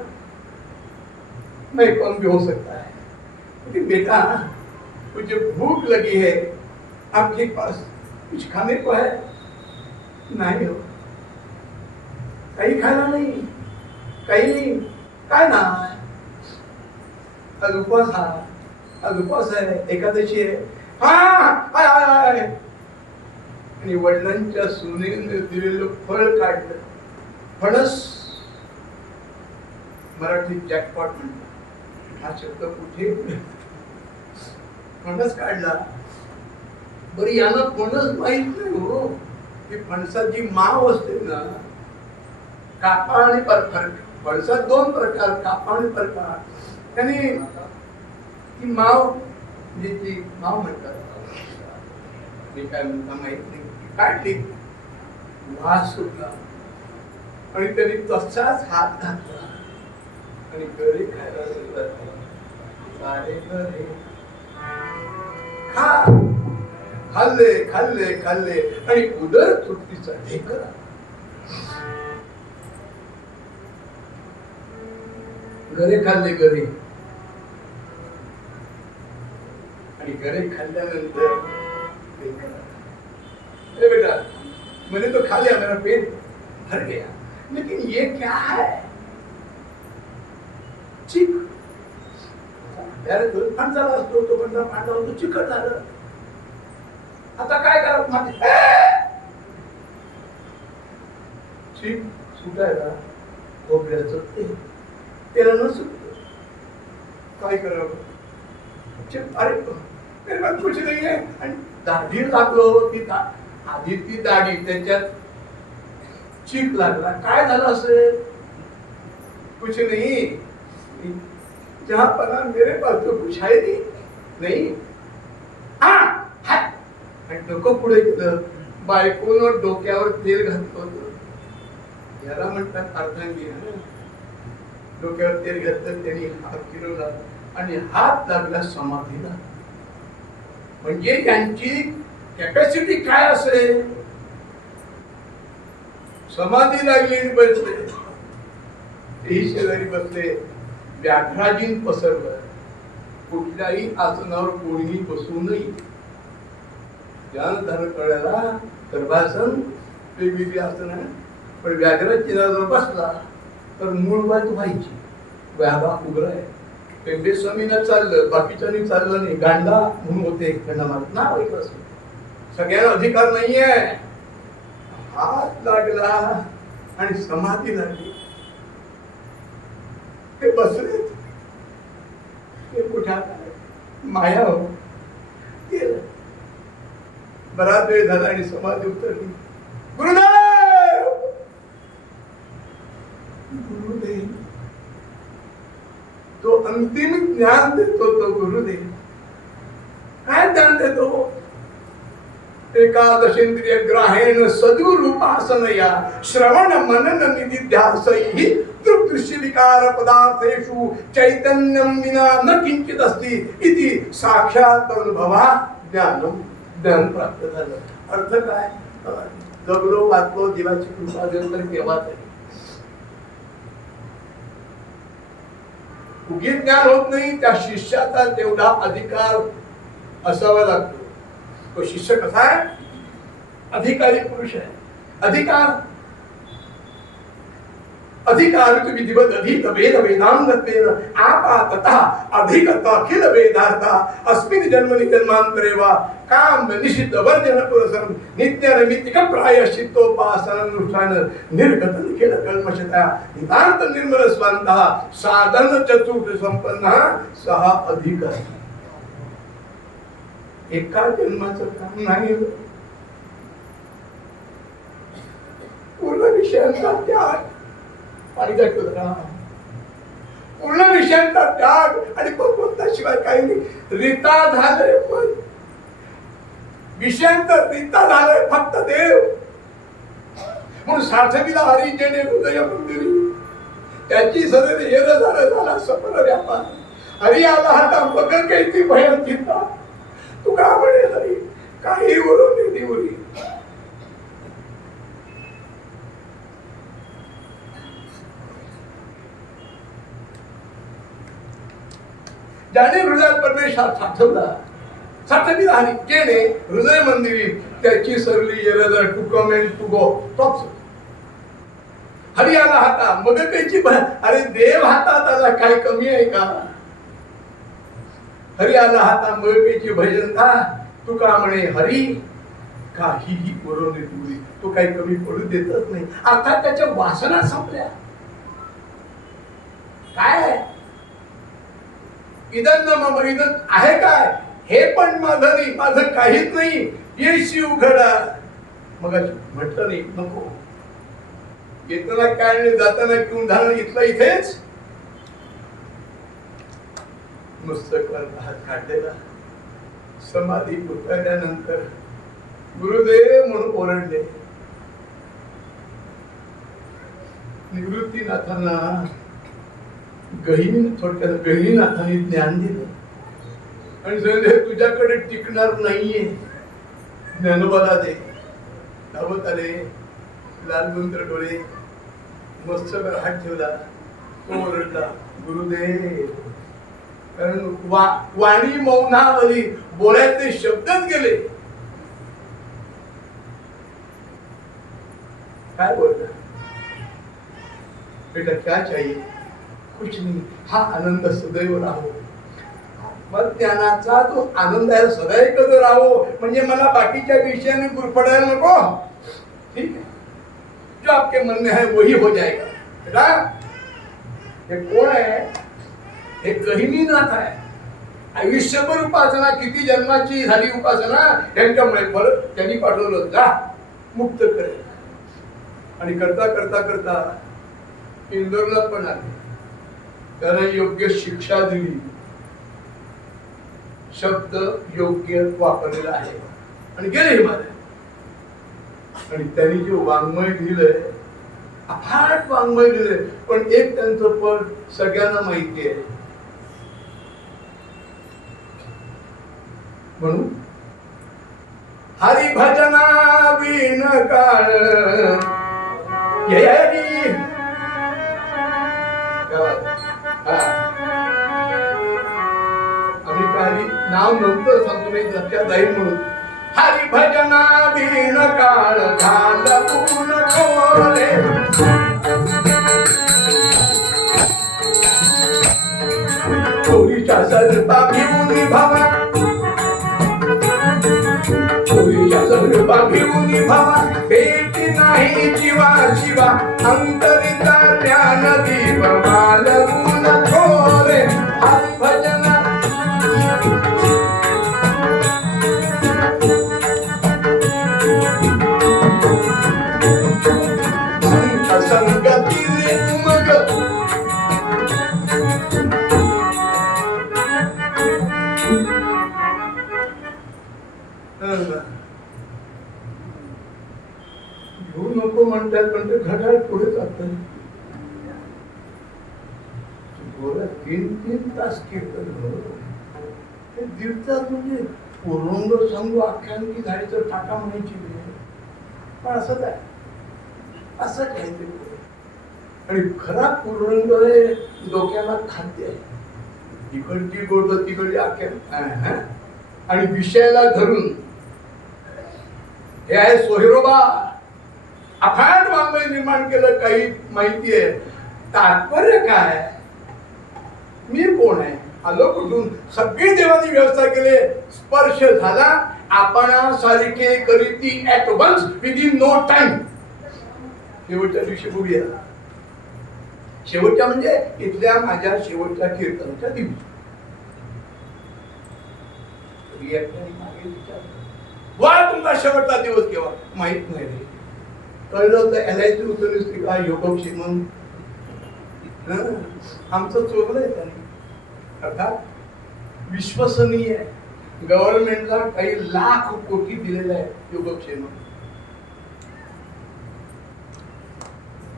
मैं कौन भी हो सकता है. बेटा मुझे भूख लगी है, आपके पास कुछ खाने को है? नहीं हो. काही खायला नाही. काही नाही. काय ना, आज उपवास हा. आज उपवास आहे, एकादशी आहे. आणि वडिलांच्या सुनेने दिलेलं फळ काढलं. फणस. मराठी जॅकपॉट म्हणतात. हा शब्द कुठे? फणस काढला. बरं यांना फणस माहित नाही हो. की फणसाची माव असते ना, कापा आणि परफर. फणसात दोन प्रकार, कापा आणि प्रकार. त्यांनी ती माव म्हणजे ती माव म्हणतात, मी काय म्हणता माहित नाही, काढली. वास सुटला आणि त्यांनी तसाच हात घातला आणि गरे खायला सुरुवात केली. सारे गरे खा. खाल्ले खाल्ले खाल्ले आणि उदर तृप्तीचा ढेकरा. गरे खाल्ले गरे. आणि गरे खाल्ल्यानंतर अरे बेटा मैंने तो खा लिया, मेरा पेट भर गया, लेकिन ये क्या है? चिक. यार तो फणसाला असतो, तो फणसा पांढरा होतो, चिकट झालं. आता काय करा? माझे चिक सुटायला खोबऱ्याचं तेलानं सुटतं. काय करावं? अरे मेरे पास कुछ नहीं है. आणि दाढी लागलो. ती आधी ती दाढी, त्याच्यात चीक लागला. काय झालं असेल? कुछ नहीं. जहां पना मेरे पास तो कुछ है नहीं. आणि डोकं पुढे गेलं. बायकोनं डोक्यावर तेल घातलं होतं. याला म्हणतात अर्धांगी. डोक्यावर तेल घेतलं त्यांनी, हात फिरवला आणि हात लागला समाधीला. म्हणजे त्यांची कॅपॅसिटी काय असेल. समाधी लागली आणि बसले. तेही शेजारी बसले. व्याघ्राजीन पसरलं. कुठल्याही आसनावर कोणीही बसू नये. ध्यान धारण करायला गर्भासन वेगवेगळी आसन आहे, पण व्याघ्राची जर बसला तर मूळ बात व्हायची. व्याघ्रा उग्र आहे. पेंबे स्वामीनं चाललं, बाकीच्यांनी चाललं नाही. गांडा म्हणून होते त्यांना मारत नाव ऐकलं असं. सगळ्यांना अधिकार नाहीये. हात लागला आणि समाधी लागली. ते बसले. ते कुठे माया हो गेलं. बराच वेळ झाला आणि समाधी उतरली. गुरुदेव गुरुदेव तो अंतिम ज्ञान देतो. तो गुरुदेव काय ज्ञान देतो. एकादशेंद्रिय ग्राहेण सद्गुरूपासनया श्रवण मनन निधिध्यासैः दृक्दृश्य विकार पदार्थेषु चैतन्यं विना न किंचित अस्ति इति साक्षात अनुभवा ज्ञानम. ज्ञान प्राप्त झालं. अर्थ काय. जगलो वाचलो देवाची कृपा झाली तर तेव्हा तरी उगीच ज्ञान होत नाही. त्या शिष्याचा तेवढा अधिकार असावा लागतो. तो शिष्य कसा आहे. अधिकारी पुरुष आहे. अधिकार अधिकार विधिवत अधिक वेद वेदांगत्वेन आपाततः अधिकत अखिल वेदार्था अस्मिन् जन्मनि जन्मांतरे वा काम निषिद्ध वर्जन पुरसरं नित्य नैमित्तिक प्रायश्चित्तोपासनानुष्ठान निर्गत निखिल कल्मषतया नितांत निर्मल स्वान्तः साधन चतुर्थ संपन्नः सहा अधिकारी. एका जन्माचं काम नाही. पूर्ण विषयांचा त्याग आणि पूर्ण विषयांचा त्याग आणि भगवंताशिवाय काही नाही. रीता झालंय पण विषयांचा रीता झालंय फक्त देव. म्हणून सार्थकीला हरी जेणे हृदय मंदिरी त्याची सदैव येद झाला सफल व्यापार. हरी आला हाता बघ काही भयान चिंता. तू का म्हणे हरी काही वरून निधी उरी. ज्याने हृदयात परमेश्वर साठवला साठविला हरी जेणे हृदय मंदिरी त्याची सरली येरदर to come and to go stops. Hari आला हाता मग त्याची अरे देव हातात आला काय कमी आहे का. हरी आला हाता मग त्याची भजन था. तू का म्हणे हरी काहीही पुरवणे तुरी. तो काही कमी पडू देतच नाही. अर्थात त्याच्या वासना संपल्या. काय इदन मम इदन आहे काय हे पण माझं नाही. माझं काहीच नाही. येशी उघडा. मग म्हटलं नाही नको. येताना काय नाही जाताना घेऊन झालं इथलं इथेच मस्तक हात काढलेला. समाधी उतरल्यानंतर गुरुदेव म्हणून ओरडले. निवृत्तीनाथांना थोडक्यात गहिनीनाथांनी ज्ञान दिलं आणि सांगितलं तुझ्याकडे टिकणार नाहीये. ज्ञानोबाला दे. धावत आले. लालगुंत्र डोळे. मस्तकावर हात ठेवला. तो ओरडला गुरुदेव. कारण वाणी मौनावली बोलायचे शब्दच गेले. काय बोलता बेटा क्या चाहिए. कुछ नहीं. हा आनंद सदैव राहो. मग ज्ञानाचा तो आनंद आहे सदैव कधी राहो. म्हणजे मला बाकीच्या विषयाने गुरफडायला नको. ठीक है जो आपके मन में है वही हो जाएगा. बेटा हे कोण आहे. हे गहिनीनाथ आहे. आयुष्यभर उपासना किती जन्माची झाली उपासना त्यांच्यामुळे परत त्यांनी पाठवलं जा मुक्त करेल. आणि करता करता करता इंदोरला पण आले. त्याला योग्य शिक्षा दिली. शब्द योग्य वापरलेला आहे आणि गेले हिमालय. आणि त्यांनी जे वाङ्मय दिलंय अफाट वाङ्मय लिहिले, पण एक त्यांचं पद सगळ्यांना माहिती आहे. म्हणून हरिभजना बिन काळ आम्ही काही नाव नंतर सांगतो, नाही लक्षात जाईल म्हणून. हरिभजना बिन काळ घालवून कोरे, चोरीच्या सर्पा भिवून भावा, चोरीच्या सर्पा भिवून भावा, भेट नाही जीवा शिवा, अंतरिता ज्ञान दीप घालवून कोरे. हरिभजना संगतीले उमग, घेऊ नको म्हणतात, पण ते घड्याळ पुढे जात. 3-3 तास कीर्तन, ते दीड तास म्हणजे पूर्णंग सांगू आख्यानकी झाली तर टाका म्हणायची वेळ. पण असंच आहे, असं काहीतरी. आणि खरा पूर्णंग हे डोक्याला खाद्य आहे. तिकडची गोड तिकडची आख्यान आणि विषयाला धरून हे आहे सोहिरोबा. अफाट वाङ्मय निर्माण केलं, काही माहिती आहे. तात्पर्य काय? मी कोण आहे, आलो कुठून? सगळी देवानी व्यवस्था केली. स्पर्श झाला आपणासारखे करीती at once within no time. शेवटच्या दिवशी बघूया. शेवटच्या म्हणजे इथल्या माझ्या शेवटच्या कीर्तनाच्या दिवशी. वा तुमचा शेवटचा दिवस केव्हा माहित नाही रे. कळलं होतं एलआयसी उतरली का योगक्षेमन. आमचं चोरलंय त्याने. अर्थात विश्वसनीय गव्हर्नमेंटला काही लाख कोटी दिलेले आहे योगक्षेमन.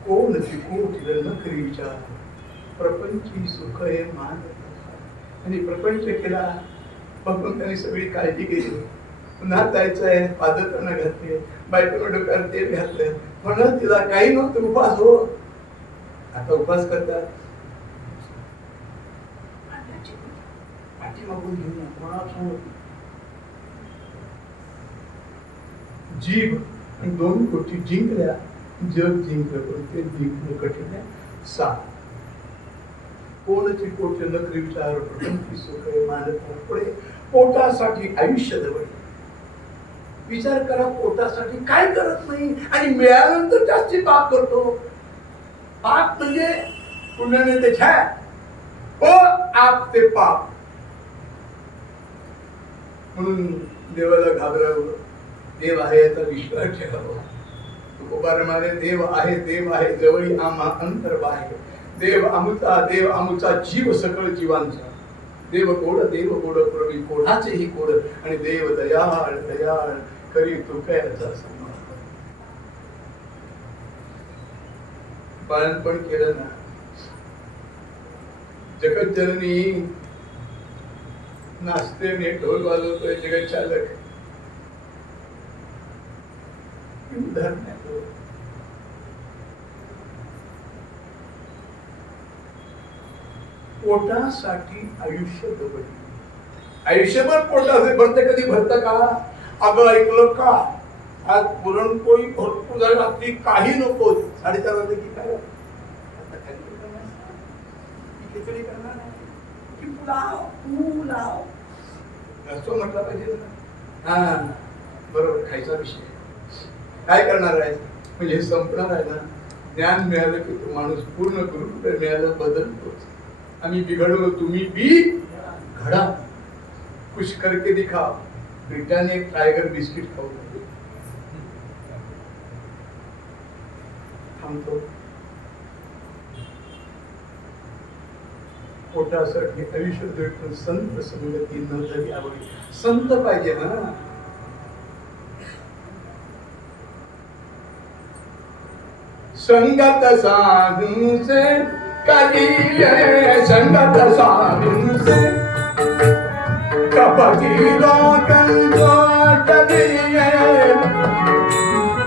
कोण तिला नकरी विचार, प्रपंची सुख हे मान. आणि प्रपंच केला बघून त्यांनी सगळी काळजी केली. पुन्हा जायचंय, पादत्राणा घातले, बायकोनं डोक्यावर तेल घातलं, म्हणून तिला काही नव्हतं उपास. हो आता उपास करतात. पाठीमागून घेऊन कोणासमोर जीभ आणि 2 गोष्टी जिंकल्या. जग जिंकलं, पण ते जिंकणं कठीण आहे. 7 कोणची पोट नकरी विचार, प्रपंची सुख हे मानत पुढे. पोटासाठी आयुष्य जवळ. विचार करा, पोटासाठी काय करत नाही आणि मिळाल्यानंतर जास्ती पाप करतो. पाप म्हणजे पुण्याने ते छाय आप ते पाप. म्हणून देवाला घाबरावं, देव आहे याचा विश्वास ठेवावा. तुकोबारामाने देव आहे जवळी आम्हा अंतर बाहे. देव आमुचा जीव सकळ जीवांचा. देव गोड प्रवी कोढाचेही कोड. आणि देव दयाळ करी तुकयाचा सन्मान. बाळणपण केलं ना. जगत जननी नाचते ने ढोल वाजवतोय जगत चालक. उदाहरण आहे. पोटासाठी आयुष्य दबडले. आयुष्यभर पोटाचे भरते. कधी भरत का? अगं ऐकलं का? आज पुरणपोळी भरपूर झाली, रात्री काही नको. 4:30 वाजले की काय खिचडी करणार की पुलाव असं म्हटलं पाहिजे ना. हा बरोबर, खायचा विषय. काय करणार आहे म्हणजे संपणार आहे ना. ज्ञान मिळालं की तो माणूस पूर्ण गुरुकृपा मिळालं बदलतोच. आम्ही बिघडलो, तुम्ही बी घडा. कुछ करके दिखाओ. ब्रिटानिया एक टायगर बिस्किट खाऊ. थांबतो. पोटासाठी आयुष्य देतो. संत संगती न तरी आवडी. संत पाहिजे ना. संगत साधु से करिए संगत साधु से कपटी लोकन जो डरिए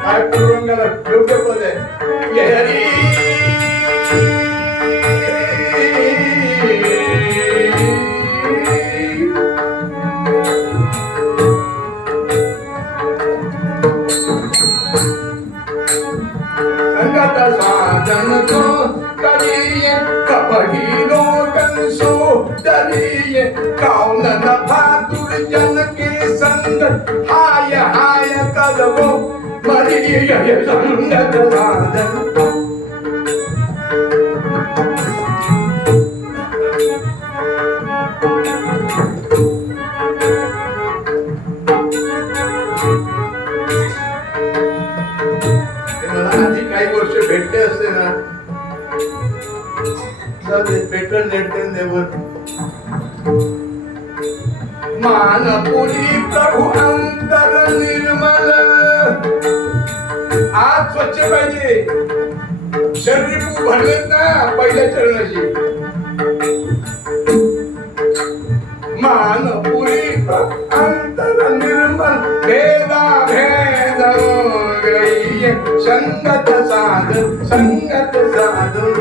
आठुरंगला योग्य पद आहे येरी संगत साधन को करिए कपटी लोकन सो डरिए कौन न फातुर जन के संगत हाय हाय करबो मरिए संगत साधन भेटते असते ना पेट्रोल नेटन देवर मानपुरी प्रभु अंतर निर्मल आज स्वच्छ पाहिजे शरीर भरलेत ना पहिल्या चरणाची मानपुरी अंतर निर्मल भेदा भेद ग्रह्य संगत साधन संगत साधन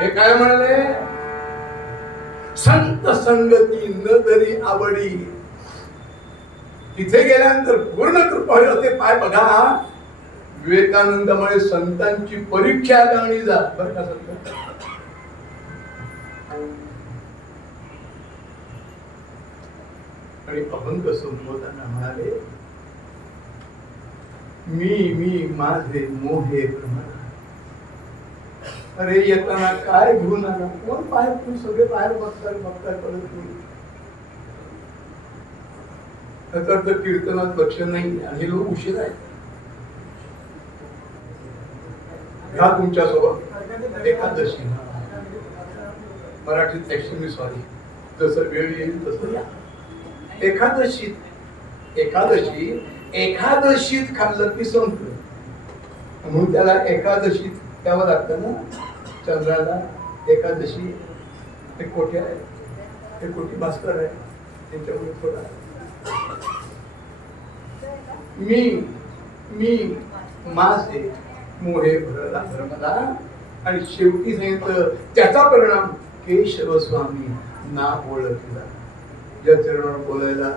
हे काय म्हणाले संत संगती न तरी आवडी तिथे गेल्यानंतर पूर्ण कृपा होईल ते पाय बघा विवेकानंदामुळे संतांची परीक्षा गाणी जा बरं का संत आणि अभंग संबोधताना म्हणाले मी माझे मोहे प्रमाण अरे येताना काय घेऊन आला कोण बाहेर तू सगळे बाहेर बघताय परत तर कीर्तनात लक्ष नाही आणि लोक उशीर आहेत ह्या तुमच्या सोबत एकादशी मराठीत ऍक्च्युअली सॉरी जसं वेळ येईल तसं या एकादशीत खाल्लं की संपलं म्हणून त्याला एकादशीत द्यावं लागतं ना चंद्राला एकादशी हे कोठे आहे हे कोठी भास्कर आहे त्यांच्यामुळे थोडा मी माझे मोहे भरला भरमला आणि शेवटी सांगितलं त्याचा परिणाम केशव स्वामी ना ओळखला ज्या चरणावर बोलायला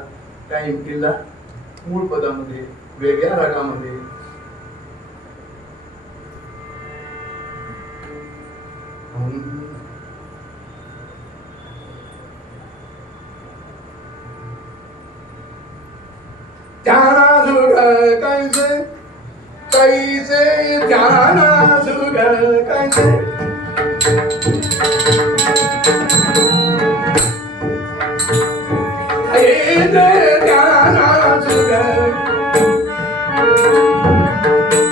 टाइम केला मूळ पदामध्ये वेगळ्या रागामध्ये त्याना सुग कैसे कैसे त्याना सुग कैसे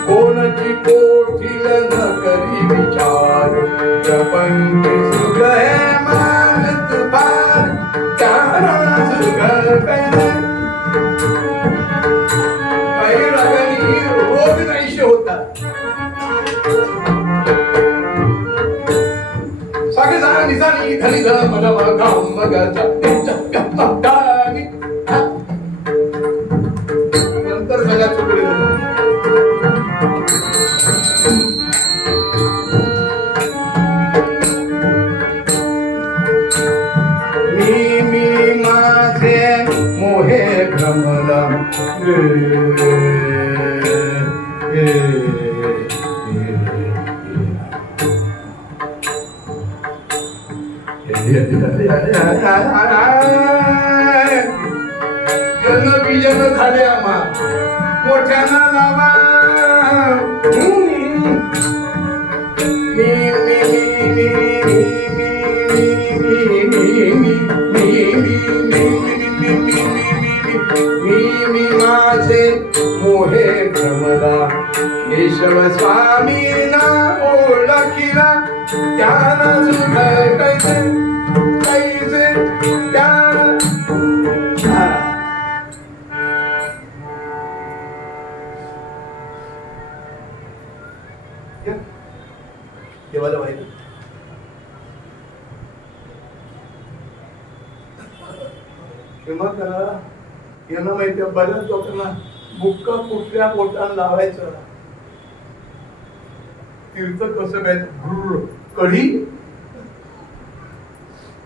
कोणाची कोठील न करी विचार जपंत सुग है मानत फार त्याना सुग कैसे काही रागाने रोग नाहीशे होतात सागे सारा निसानी धनी धन मन काम मगाचा नंतर सगळ्या चुकडे मी माझे मोहे भ्रमला जन बिजन झाले आम्हा मोठ्याना लावा मी माझे मोहे भ्रमला केशव स्वामी ना ओळखिला त्याना सुख कैसे कैसे त्याना देवाला माहिती क्षमा करा. यांना माहिती आहे बऱ्याच लोकांना बुक्का कुठल्या पोटाला लावायचं, तीर्थ कसं घ्यायचं, कढी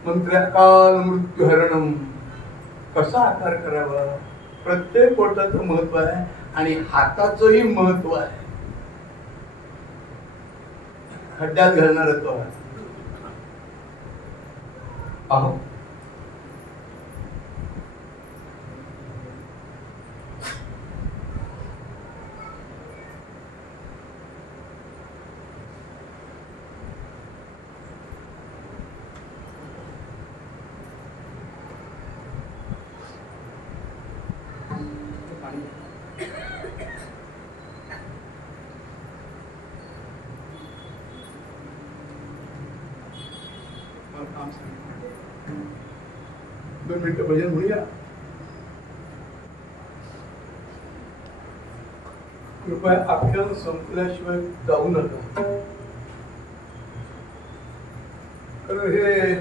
मंत्र्याकाल मृत्यूहरणम कसा आकार करावा, प्रत्येक पोटाचं महत्व आहे आणि हाताचंही महत्व आहे. खड्ड्यात घालणार तो अहो दोन मिनिटं भजन म्हणूया. कृपया आख्यान संपल्याशिवाय जाऊ नका, कारण हे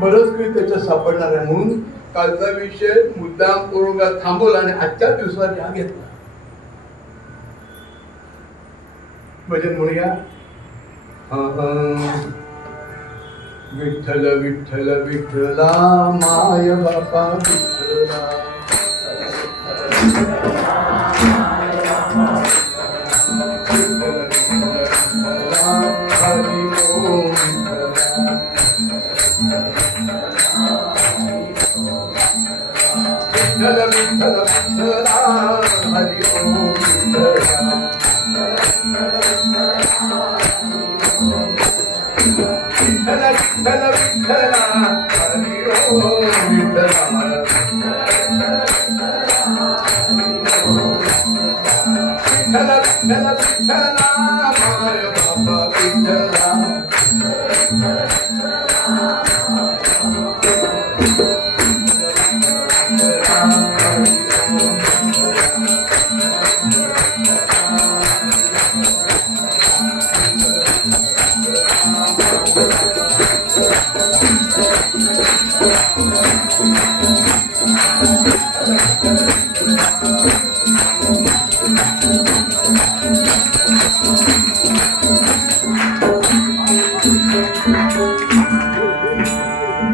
बरंच काही त्याच्यात सापडणार आहे. म्हणून कालचा विषय मुद्दाम करून थांबवला आणि आजच्या दिवसात या घेतला. भजन म्हणूया. विठ्ठल विठ्ठल विठ्ठला माय बापा विठ्ठला, हरी ओम विठ्ठल विठ्ठल विठ्ठला, हरी ओम विठ्ठला, विठ्ठल विठ्ठल विठ्ठला, हरी ओम विठ्ठला, विठ्ठल विठ्ठल विठ्ठला माय बाबा विठ्ठला.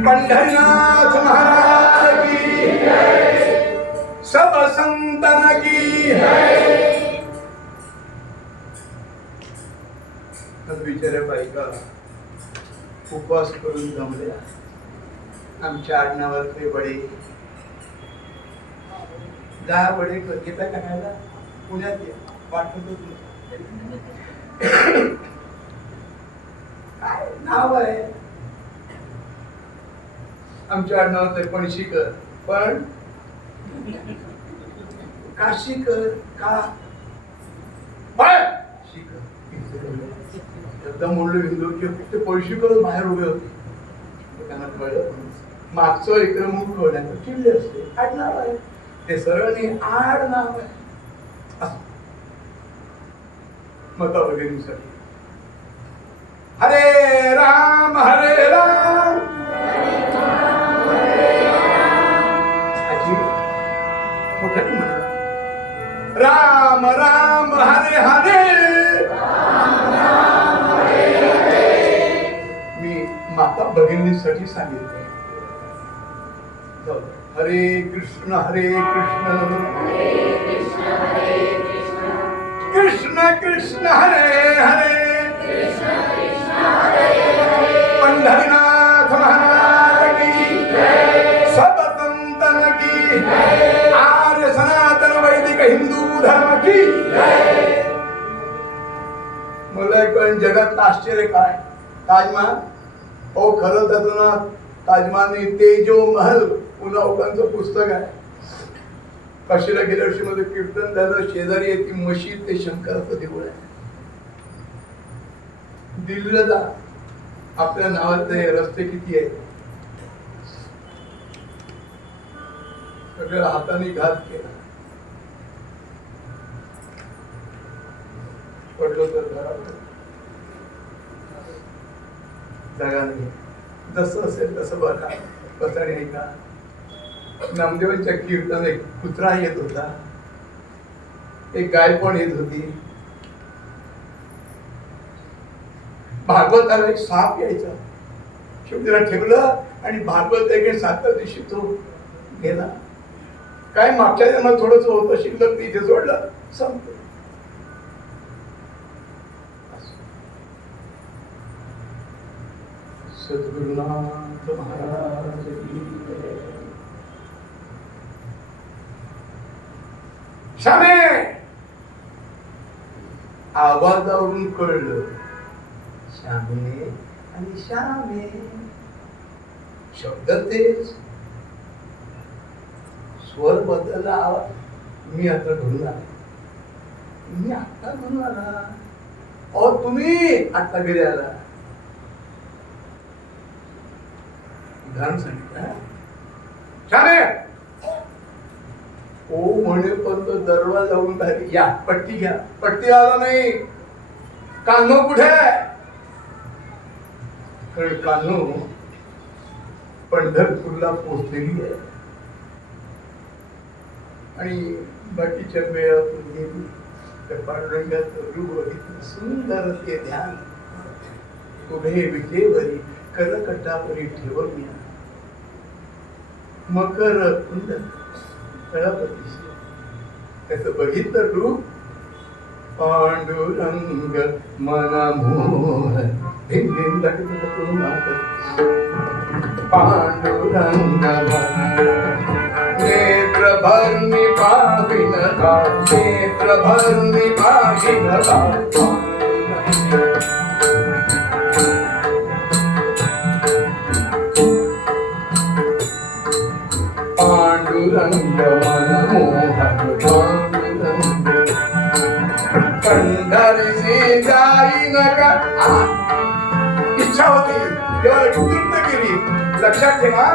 पंढरीनाथ महाराज की जय, सब संतन की जय. बिचाऱ्या बायका उपवास करून जमल्या. आमच्या आडनावातले बडे जा बडे घेता टाकायला पुण्यात पाठवतो. काय नाव आहे आमच्या आडनावात आहे पणशीकर, पण काशीकर का एकदम म्हणलं हिंदू ते पळशीकरच बाहेर उभे होते. त्यांना कळलं मागचं इकडे मूळ कळण्याचं किल्ले असते. आडनाव आहे ते सरळ नाही, आडनाव आहे. मता वगैरेसाठी हरे राम हरे राम, मोठ्याने म्हणा राम राम हरे हरे. मी माता भगिनीसाठी सांगितलं. हरे कृष्ण कृष्ण कृष्ण हरे हरे. पंढरीनाथ महाराज की जय, सब संतन की जय, आर्य सनातन वैदिक हिंदू धर्म की जय. मला एक जगात आश्चर्य काय, ताजमहाल हो खरं त्याचं ना ताजमहाल तेजो महल पुलावकांचं पुस्तक आहे. काशीला गेल्या वर्षी मध्ये कीर्तन झालं. शेजारी ती मशीद ते शंकराचं देऊळ आहे. दिल्लीला जा, आपल्या नावाचे रस्ते किती आहेत, सगळ्या हाताने घात केला. पडलो तर घरात जागा नाही. जसं असेल तसं बघा बसाने ऐका. नामदेवांच्या कीर्तन एक कुत्रा येत होता, एक गाय पण येत होती. भागवताला एक साप यायचा. शेवटीला ठेवलं आणि भागवत एक 7व्या दिवशी तो गेला. काय मागच्या जन्मात थोडस होतं शिल्लक ते इथे सोडलं, संपलं. सद्गुरुनाथ महाराज की जय. श्यामे आवाजावरून कळलं, श्यामे आणि श्यामे शब्द तेच, स्वर बदलला. आवाज मी आता घडून आला, मी आता घडून आला, और तुम्ही आता घरी आला. उदाहरण सांगितलं. छाने ओ म्हणे पण तो दरवाजा लावून बाहेर या, पट्टी घ्या. पट्टी आला नाही. कान्हो कुठे? कारण कान्हो पंढरपूरला पोहोचलेली आहे आणि बाकीच्या वेळातून गेली. त्या पांडुरंगाचं रूप बघितलं, सुंदर ते ध्यान. उभे विटेवरी करकटावरी ठेवून मकर कुंड तळपतीशी त्याचं बघितलं रूप. पांडुरंग मनमोह पांडुरंग नेत्र भरणी पाविनता, नेत्र भरणी पाविनता. पांडुरंग मनमोहन पांडुरंग पंढरीसी जाई नका. इच्छा होती तेव्हा तृप्त केली. लक्षात ठेवा,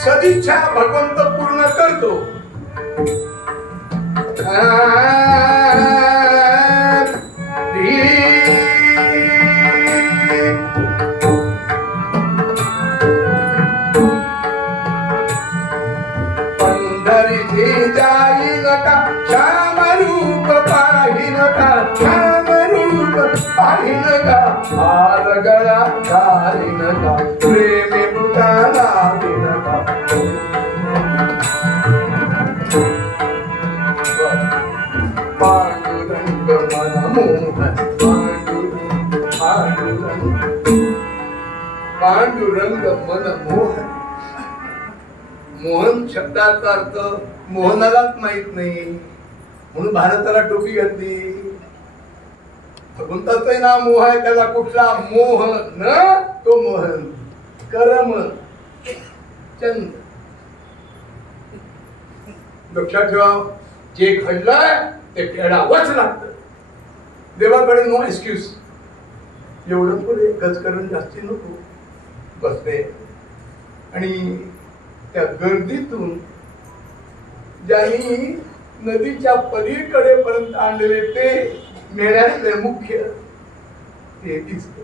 सदिच्छा भगवंत पूर्ण करतो. पंढरीसी जाई नका, श्याम रूप पाही नका, श्याम रूप पाही नका. हार गळा घाली नका, प्रेमी बुटा लावी नका. पांडुरंग मनमोहन पांडुरंग मनमोहन. मोहन शब्दाचा अर्थ मोहनालाच माहित नाही, म्हणून भारताला टोपी घातली. भगवंताचं नाव मोह आहे, त्याला कुठला मोह न तो मोहन करम चंद. लक्षात ठेवा, जे घडलंय ते फेडावंच लागतं. देवाकडे नो एक्सक्यूज. एवढं पुढे गजकरण जास्ती नको. बसते आणि त्या गर्दीतून ज्यांनी नदीच्या पलीकडे पर्यंत आणलेले ते मेळ्यातले मुख्य ते दिसत.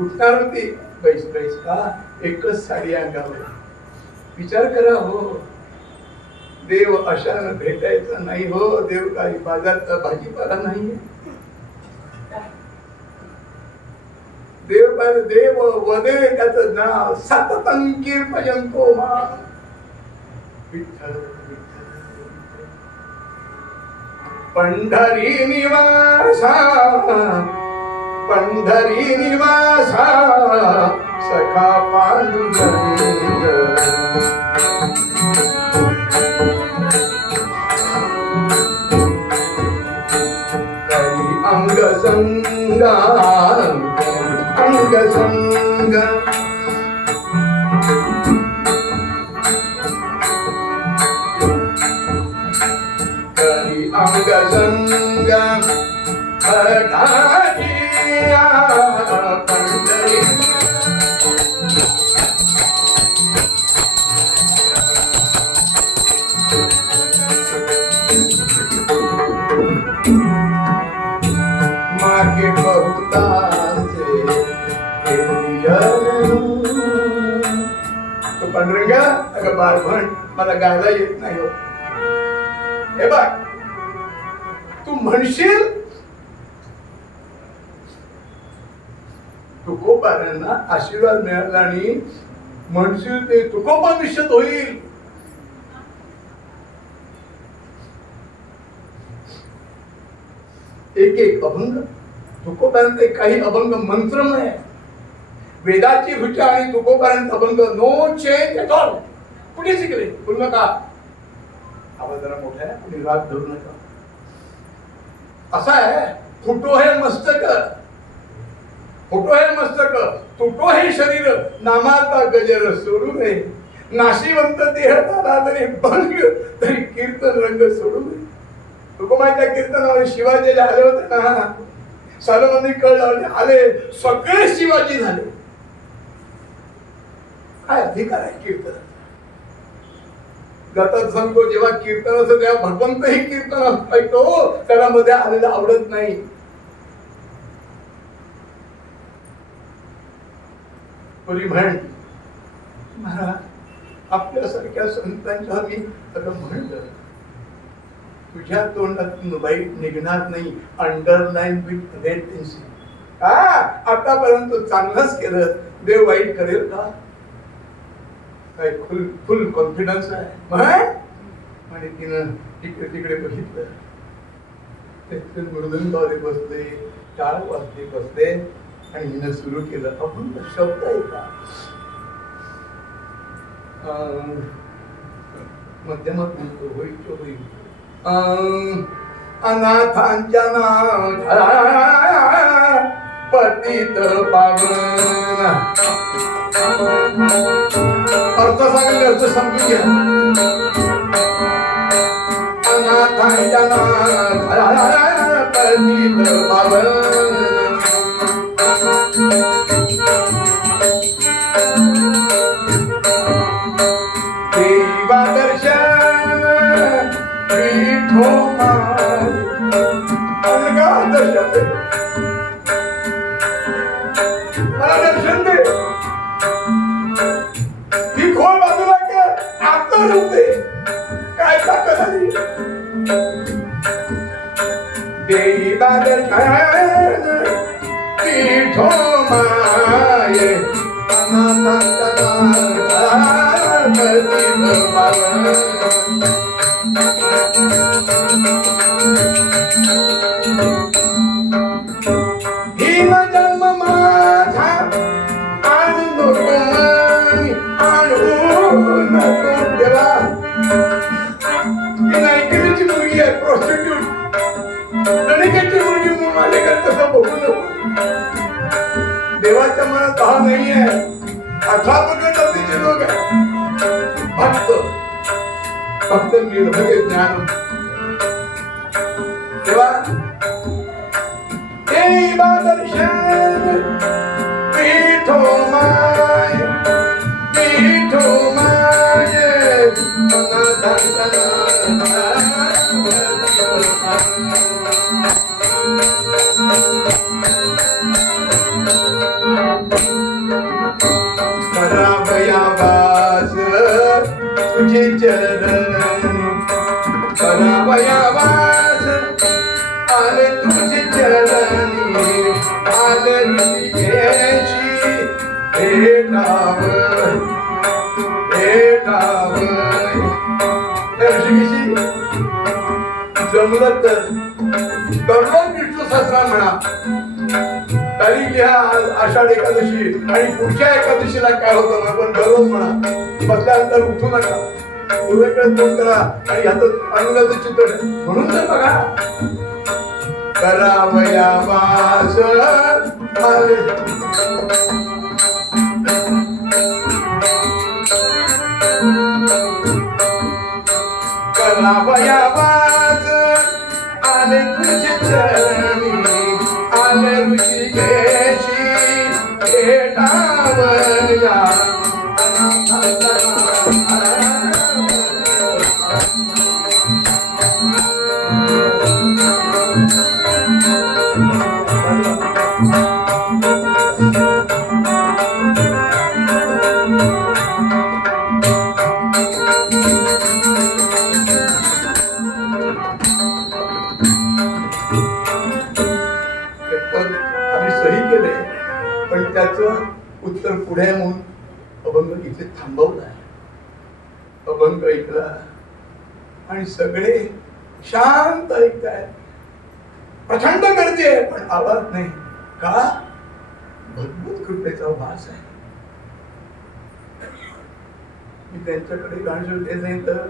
उठणार होती बैस बैस का एकच साडी अंगावर. विचार करा हो, देव अशानं भेटायचा नाही हो. देव काही बाजारचा भाजीपाला नाहीये. देव देव वदे त्याचं नाव सततंकी भजंतो मा. विठ्ठल पंढरी निवासा, पंढरी निवासा सखा पांडुरंग. करी अंग संगा, अंग संग. करी अंग संग हटारिया पंढरी. पांडुरंगा अगं बाळमण मला गायला येत नाही हो. हे बघ तू म्हणशील तुकोबारांना आशीर्वाद मिळाला आणि म्हणशील ते तुकोबा निश्चित होईल. एक एक अभंग तुकोबारांचे काही अभंग मंत्रमय वेदाची ऋचा आणि तुकोबारांचा अभंग नो चेंज एट ऑल. कुठे शिकले बोलू नका. आवाज जरा मोठा आहे कुठे राग धरू नका. असा आहे फुटो हे मस्तक फुटो हे मस्तक तुटो हे शरीर नामाचा गजर सोडू नये. नाशिवंत देह झाला तरी भंग तरी कीर्तन रंग सोडू नये. तुकोबाच्या कीर्तनावर शिवाजी आले होते ना सर्वांनी कळलं आले सगळे शिवाजी झाले. काय अधिकार आहे कीर्तन. गतात सांगतो जेव्हा कीर्तन असतं तेव्हा भगवंतही कीर्तन ऐकतो त्याला मध्ये आलेलं आवडत नाही. पुरी म्हण महाराज आपल्यासारख्या संतांच्या मी म्हणलं तुझ्या तोंडातून वाईट निघणार नाही. Underline with red pencil. आतापर्यंत चांगलंच केलं देव वाईट करेल का. काय फुल कॉन्फिडन्स आहे. आणि तिनं तिकडे तिकडे बघितलं ते मृदंगावले बसले 4 वाजते बसले आणि हिनं सुरू केलं. आपण शब्द आहे का मध्यमात म्हणतो होईल तो होईल. अनाथांच्या पतित पावन. अर्थ सांगेल अर्थ समजून घ्या. अनाथांच्या पतित पावन देवा दर्शन विठो मला दर्शन दे. ही खोल बाजूला आता रुपते काय ताकद आली. देवा दर्शन विठो माये हीन जन्म माझा आणू नको देवा. ही नायकिरीची मुलगी आहे प्रॉस्टिट्यूट गणिकेची मुलगी म्हणून माझ्याकडे तसं बघू नको. देवाच्या मनात हा नाही आहे. 18 प्रकरणाचे लोक आहे भक्त फक्त निर्भय ज्ञान. तेव्हा देवा दर्शन विठो माय करावयावास तुझे चरण करावयावास आले तुझे चरणी आले ऋषिकेशी ऋषिकेशी जमलं तर दररोज विष्णू सहस्रनाम म्हणा. तारीख लिहा आषाढ एकादशी आणि पुढच्या एकादशीला काय होतं ना पण दररोज म्हणा. बसल्यानंतर उठू नका पूर्वेकडे तोंड करा आणि हातात पांडुरंगाचं चित्र म्हणून तर बघा. करावया वास करावया वास आले तुझे चरणी आले ऋषिकेशी भेटावया. ते पद आम्ही सही केले, पण त्याचं उत्तर पुढे आहे म्हणून अभंग इथे थांबवलाय. अभंग ऐकला आणि सगळे शांत ऐकतायत. प्रचंड गर्दी आहे पण आवाज नाही. का? भगवत कृपेचा वास आहे. मी त्यांच्याकडे गाणं सांगितलं,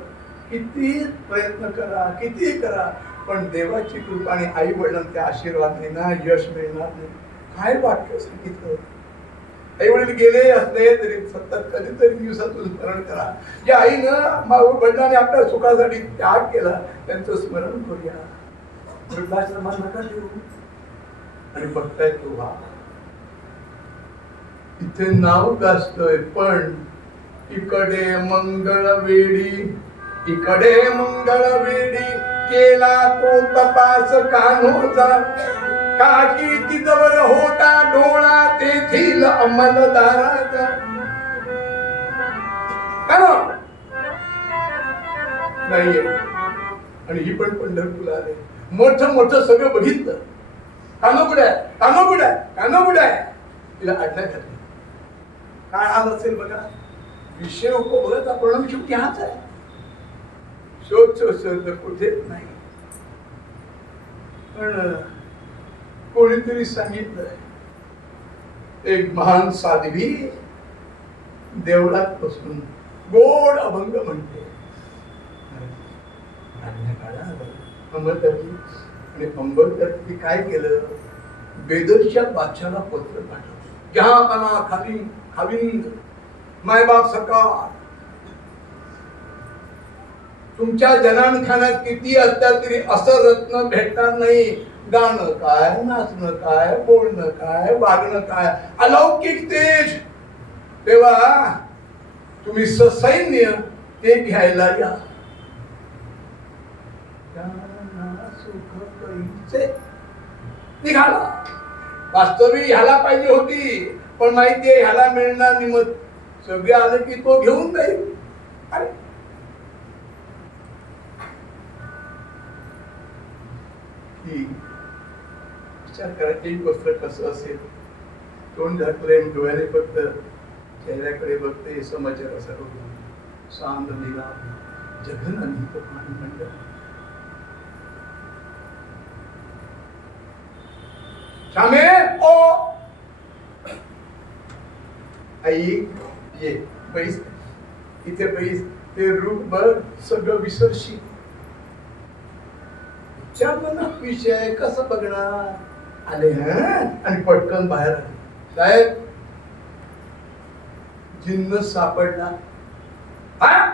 किती प्रयत्न करा, किती करा, पण देवाची कृपा आणि आई वडिलांचे आशीर्वाद नाही ना, यश मिळणार नाही. काय वाक्य सांगितलं. आई वडील गेले असले तरी सतत कधीतरी दिवसातून स्मरण करा. ज्या आईनं वडिलांनी आपल्या सुखासाठी त्याग केला त्यांचं स्मरण करूया. वृद्धाश्रमात नका देऊ. आणि बघताय तो वा इथे नाव गाजतोय, पण इकडे मंगळ वेडी, इकडे मंगळ वेडी केला तो तपास कान्होचा. काठी तिजवर होता डोळा तेथील अंमलदाराचा. नाहीये. आणि ही पण पंढरपूरला आले. मोठं मोठं सगळं बघितलं. कानोपुड्या कानोपुड्या कानोपुड्या तिला आडल्या घातली. काय हाल असेल बघा. विषय उपभोगाचा परिणाम शेवटी हाच आहे. शोध शोध कुठेच नाही. पण कोणीतरी सांगितलं, एक महान साध्वी देवळात बसून गोड अभंग म्हणते. आणि अंबरकरनी काय केलं, बेदरच्या बादशाला पत्र पाठवलं. जहापणा खाली खाविंद मायबाप सरकार, तुमच्या जनानखान्यात किती असतात तरी असं रत्न भेटणार नाही. गाणं काय, नाचणं काय, बोलणं काय, वागणं काय, अलौकिक तेज. तेव्हा तुम्ही ससैन्य ते घ्यायला या. निघाला. वास्तविक ह्याला पाहिजे होती, पण माहितीये ह्याला मिळणार निमत. सगळे आले की तो घेऊन जाईल. अरे विचार करायची गोष्ट कसं असेल. तोंड झाकले, डोळ्याने फक्त चेहऱ्याकडे बघते. समाचार असा सांग निघा जघन अनित मंडळ. श्यामे ओ आई ये बैस, इथे बैस. ते रूप बघ, सगळं विसरशी. च्या मनात विषय कसं बघणार. आले आणि पटकन बाहेर आले. साहेब जिन्नस सापडला. हा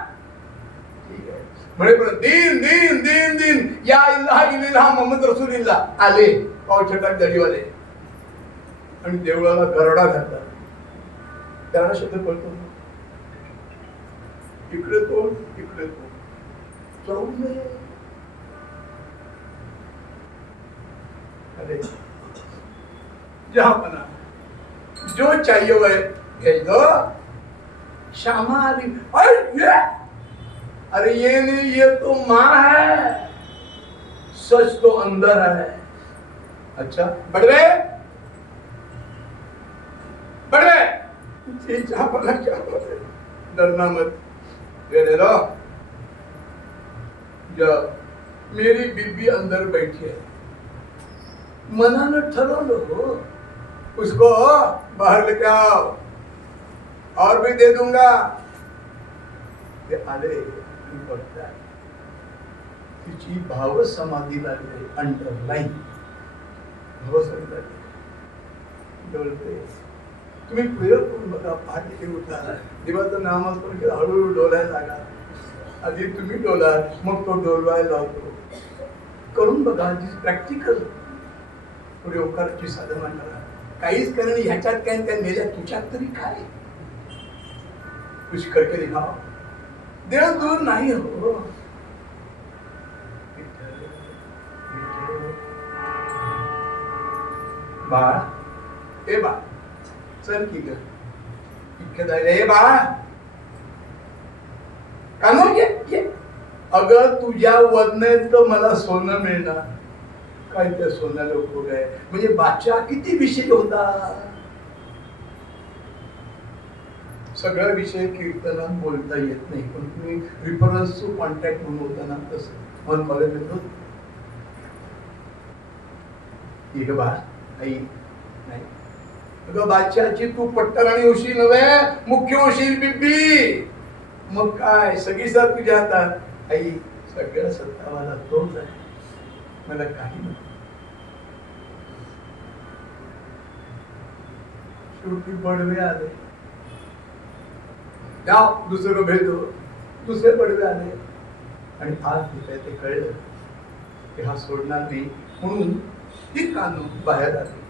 ठीक आहे म्हणे, दिन दिन दिन दिन या इल्लाह इल्लाह मोहम्मद रसूलुल्लाह आले. पावछटाक दडीवाले आणि देवळाला गरडा घातला. त्याला शब्द कळतो, इकडे तो इकडे तो जाऊ नये. अरे जहापना जो चाहिए वह भेज दो. श्यामा आली. अरे ये नहीं, ये तो माँ है. सच तो अंदर है. अच्छा बड़वे बड़वे जहापना क्या बोले. डरना मत. ये ले लो. जब मेरी बीबी अंदर बैठी है, मनानं ठरवलं हो, उसको बाहर लेके आओ और भी दे दूंगा. ते आले बघताय तिची भाव समाधी लागली. अंडरलाईन भाव समाधी डोलते. तुम्ही प्रयोग करून बघा. पहाटे उठा, देवाचं नामस्मरण केलं, हळूहळू डोलायला लागा. आधी तुम्ही डोला, मग तो डोलवायला लावतो. करून बघा. प्रॅक्टिकल पुढे ओंकाराची साधना करा. काहीच करणं ह्याच्यात काय, त्या मेल्या तुझ्यात तरी काय. कुछ करके दिखाओ. देव दूर नाही हो. बाळ ए बा चल की ग. इतकं जायला ए बा कानो ये ये अगं तुझ्या वदनेत मला सोनं मिळणार. काय त्या सोन्याला उपयोग आहे? म्हणजे बादशाह किती विषय होता. सगळा विषय कीर्तनात बोलता येत नाही, पण तुम्ही रिफरन्स टू कॉन्टॅक्ट म्हणून होता ना, तसं मन मला देतो. एक बा आई नाही, अगं बादशाहची तू पट्टराणी होशील नव्हे, मुख्य होशील बिब्बी. मग काय सगळी सर तुझ्या हातात. आई सगळ्या सत्तावाला तोच आहे, मला काही नाही. शेवटी बडवे आले, जाओ दुसरं भेटतो. दुसरे बडवे आले आणि आज ते कळलं की हा सोडणार नाही, म्हणून ती कानून बाहेर आली.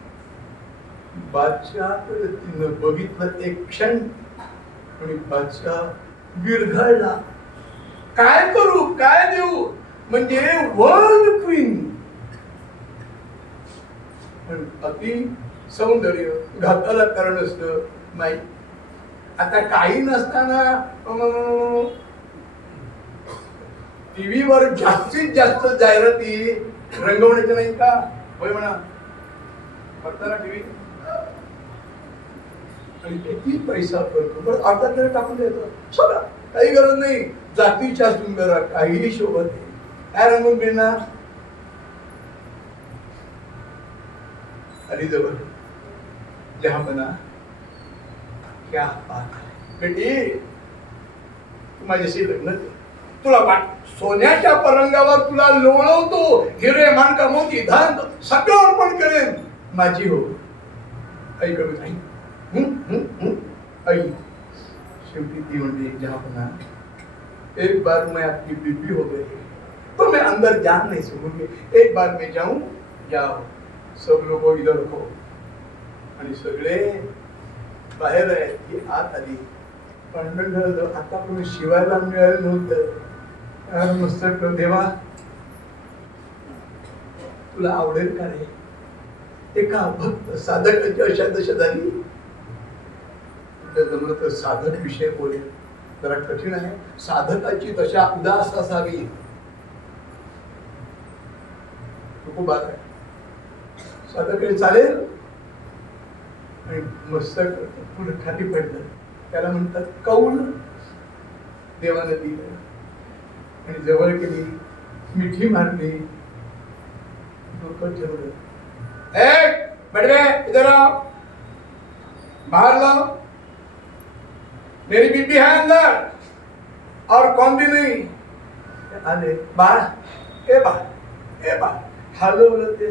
बादशाहकडे तिनं बघितलं एक क्षण आणि बादशाह विरघळला. काय करू काय देऊ, म्हणजे वर्ल्ड क्वीन, पण अति सौंदर्य घाताला कारण असतं नाही. आता काही नसताना टीव्हीवर जास्तीत जास्त जाहिराती रंगवण्याच्या नाही का? होय म्हणा, बघताना टीव्ही आणि किती पैसा पडतो. बरं अर्धा तरी टाकून द्यायचं सगळं, काही गरज नाही. जातीच्या सुंदर काहीही शोभत नाही, काय रंगून मिळणार. अली जवळ जहापना क्या बात है बेटी, तू माझ्याशी लग्न कर. तुला वाट सोन्याच्या परंगावर तुला लोळवतो, हिरे मानका मोती धन सगळं अर्पण करेन, माझी हो. आई करू आई आई. शेवटी ती म्हणते जहापना, एक बार मैं आपकी बीबी हो गई तो मैं अंदर जान नहीं सकूंगी. एक बार मैं जाऊं, जाओ सब लोग इधर रखो. आणि सगळे बाहेर आहे, ती आत आली. पण आता कोणी शिवायला मिळालं नव्हतं. मस्त देवा तुला आवडेल का रे? एका भक्त साधकाची अशा दशा झाली. जमलं तर साधक विषय बोलेल, जरा कठीण आहे. साधकाची दशा उदास असावी. बात आहे साधक चालेल. आणि मस्तक पुढे खाली पडलं, त्याला म्हणतात कौल. देवाने दिलं आणि जवळ केली, मिठी मारली, डोकं ठेवलं. बड़वे इधर आओ, बाहर लाओ, मेरी बीबी है अंदर और कौन भी नहीं. आले बाहर, ए बाहर ए बाहर. हलवलं ते.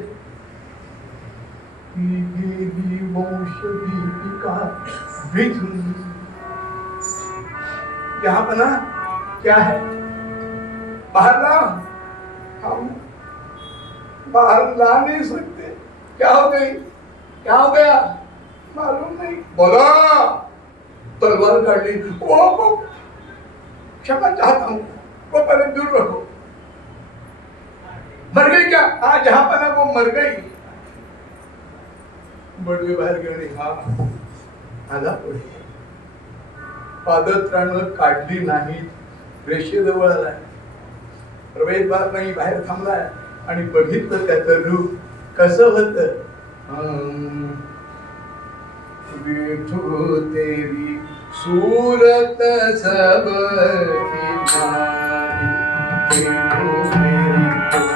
बीबी वंश दीपिका विधुन. यहाँ पर ना क्या है, बाहर लाओ. हम बाहर ला नहीं सकते. क्या हो गई, क्या हो गया, मालूम नहीं. बोलो. तलवार काढ़ ली. वो क्षमा चाहता हूँ, वो पहले दूर रखो. मर गई क्या? हाँ जहां पर ना वो मर गई. बडवे बाहेर गेले. हा आला पुढे. पादत्राणं काढली नाहीत, रेषेजवळ आलाय, प्रवेशद्वार नाही, बाहेर थांबलाय आणि बघितलं त्याचं रूप कसं होतं. विठू तेरी सूरत सब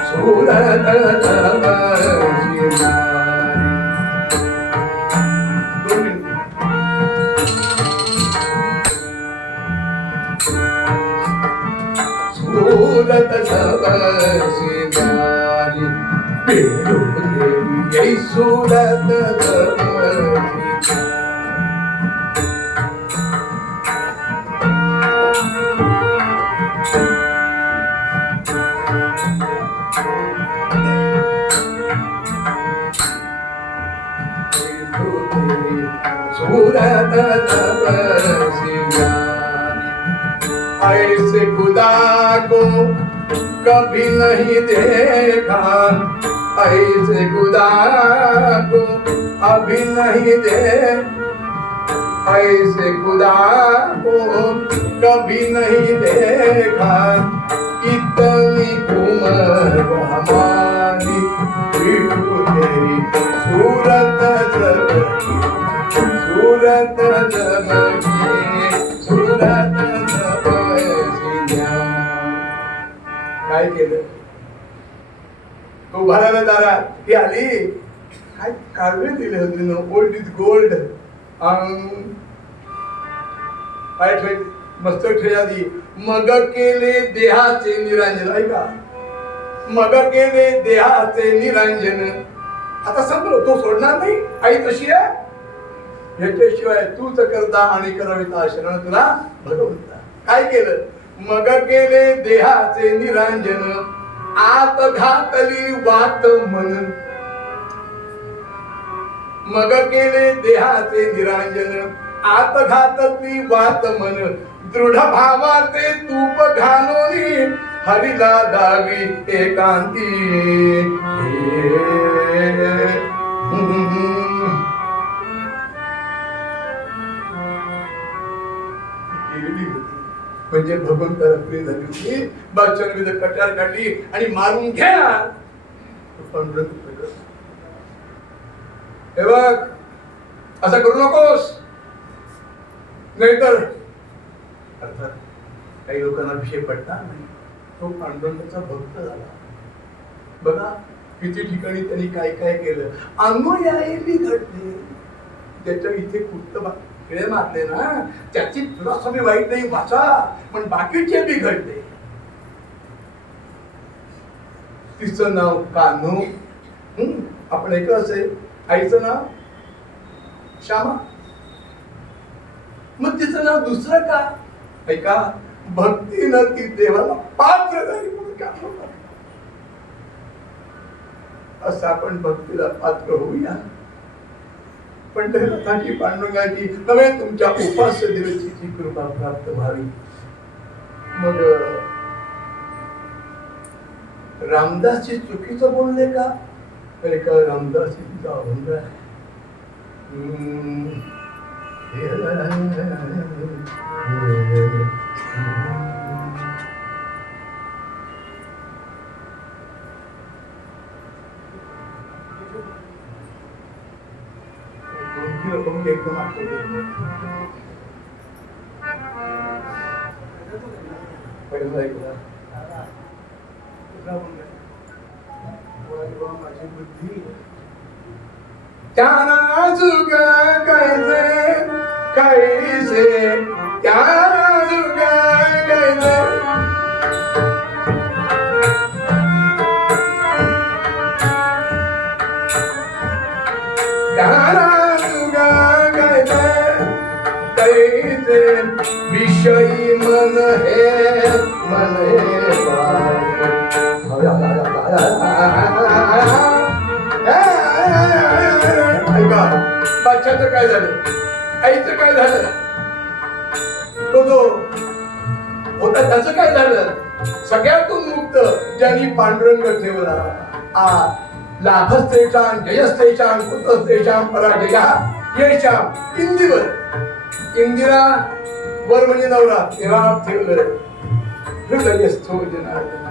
सूरत सब सूरत सब सिंगारी. बेड़ो देवी सूरत सब सूरत सब सिंगारी. ऐसे खुदा को कभी नहीं देखा, ऐसे खुदा को अभी नहीं देखा. ऐसे खुदा को कभी नहीं देखा, इतनी उम्र हमारी, बिट्टू तेरी सूरत जबकि, सूरत जबकि, सूरत जबकि। काय केलं? उभा राहिला दारात, ती आली, काय काढले दिले होते ना, ओल्ड इज गोल्ड, पाय ठेव, मस्तक ठेव आधी, मग केले देहाचे निरांजन, ऐका, मग केले देहाचे निरांजन, आता संपलो, तो सोडणार नाही, आई तशी आहे, याच्याशिवाय तूच करता आणि कराविता शरण तुला भगवंता. काय केलं? मग केले देहाचे निरांजन, आत घातली वात मन, मग केले देहाचे निरांजन, आत घातली वात मन, दृढ भावाचे तूप घालोनी, हरिला दावी एकांती. म्हणजे भगवंताला प्रिय झाली होती, बादशाहने कट्यार काढली आणि मारून घ्या. हे बघ, असं करू नकोस, नाहीतर अर्थात काही लोकांना विषय पडणार नाही. तो पांडुरंगाचा भक्त झाला. बघा किती ठिकाणी त्यांनी काय काय केलं, अनुयायी घडले, त्याच्या इथे कुठं खेळ मारले ना, त्याची तुला सगळी वाईट नाही वाचा, पण बाकीचे बिघडले. तिचं नाव कान्हू, आपण ऐकलं असेल, आईचं नाव श्यामा, मग तिचं नाव दुसरं का? ऐका, भक्तीनं ती देवाला पात्र झाली म्हणून कान्हू. असं आपण भक्तीला पात्र होऊया, पंढरनाथाची पांडुरंगाची नव्हे तुमच्या उपास्य देवाची कृपा प्राप्त व्हावी. मग रामदासजी चुकीचं बोलले का? एका रामदासजीचा अभंग आहे, एकदम माझी बुद्धी त्याला जुगा कैसे कैसे, त्याला जुगा कैसे, त्याला विषयी मन हे बादशाचं काय झालं, आईचं काय झालं, तो जो होता त्याचं काय झालं? सगळ्यातून मुक्त ज्यांनी पांडुरंग ठेवला. लाभस्तेषां जयस्तेषां कुतस्तेषां पराजया येषां इंदिवर, इंदिरा वर म्हणजे नवरा, तेव्हा ठेवलं हृदयस्थो जनार्दन.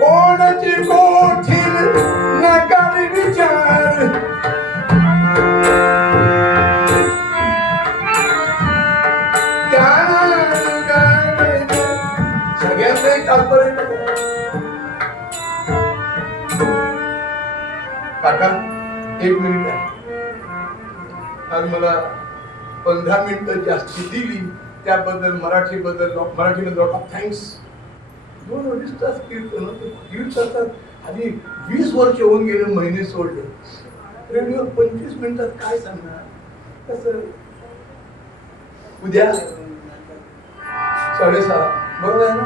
कोणाची कोठील नकारी विचार, सगळ्यांचे तात्पर्य. काका एक मिनिट आहे, आज मला 15 मिनिटं जास्ती दिली त्याबद्दल मराठीमध्ये थँक्स. 2-2.5 तास कीर्तन, दीड तासात आधी 20 वर्ष होऊन गेले, महिने सोडले. रेडिओ 25 मिनिटात काय सांगणार? कसं उद्या 6:30 बरोबर आहे ना?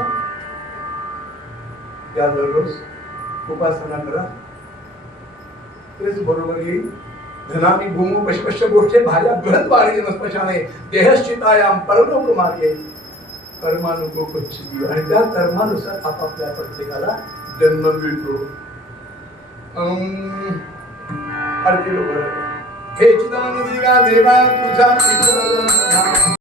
त्या दररोज उपासना करा, तेच बरोबर येईल. धनामी भूमो पशपश्य गोष्टी भार्या बृहत वारी नस्पशाने देहश्चितायाम परलोक मार्गे कर्मानुगोपच्छिती. आणि त्या कर्मानुसार आपापल्या प्रत्येकाला जन्म मिळतो. आरती लोक हे चिदानंदी देवा तुझा ईश्वर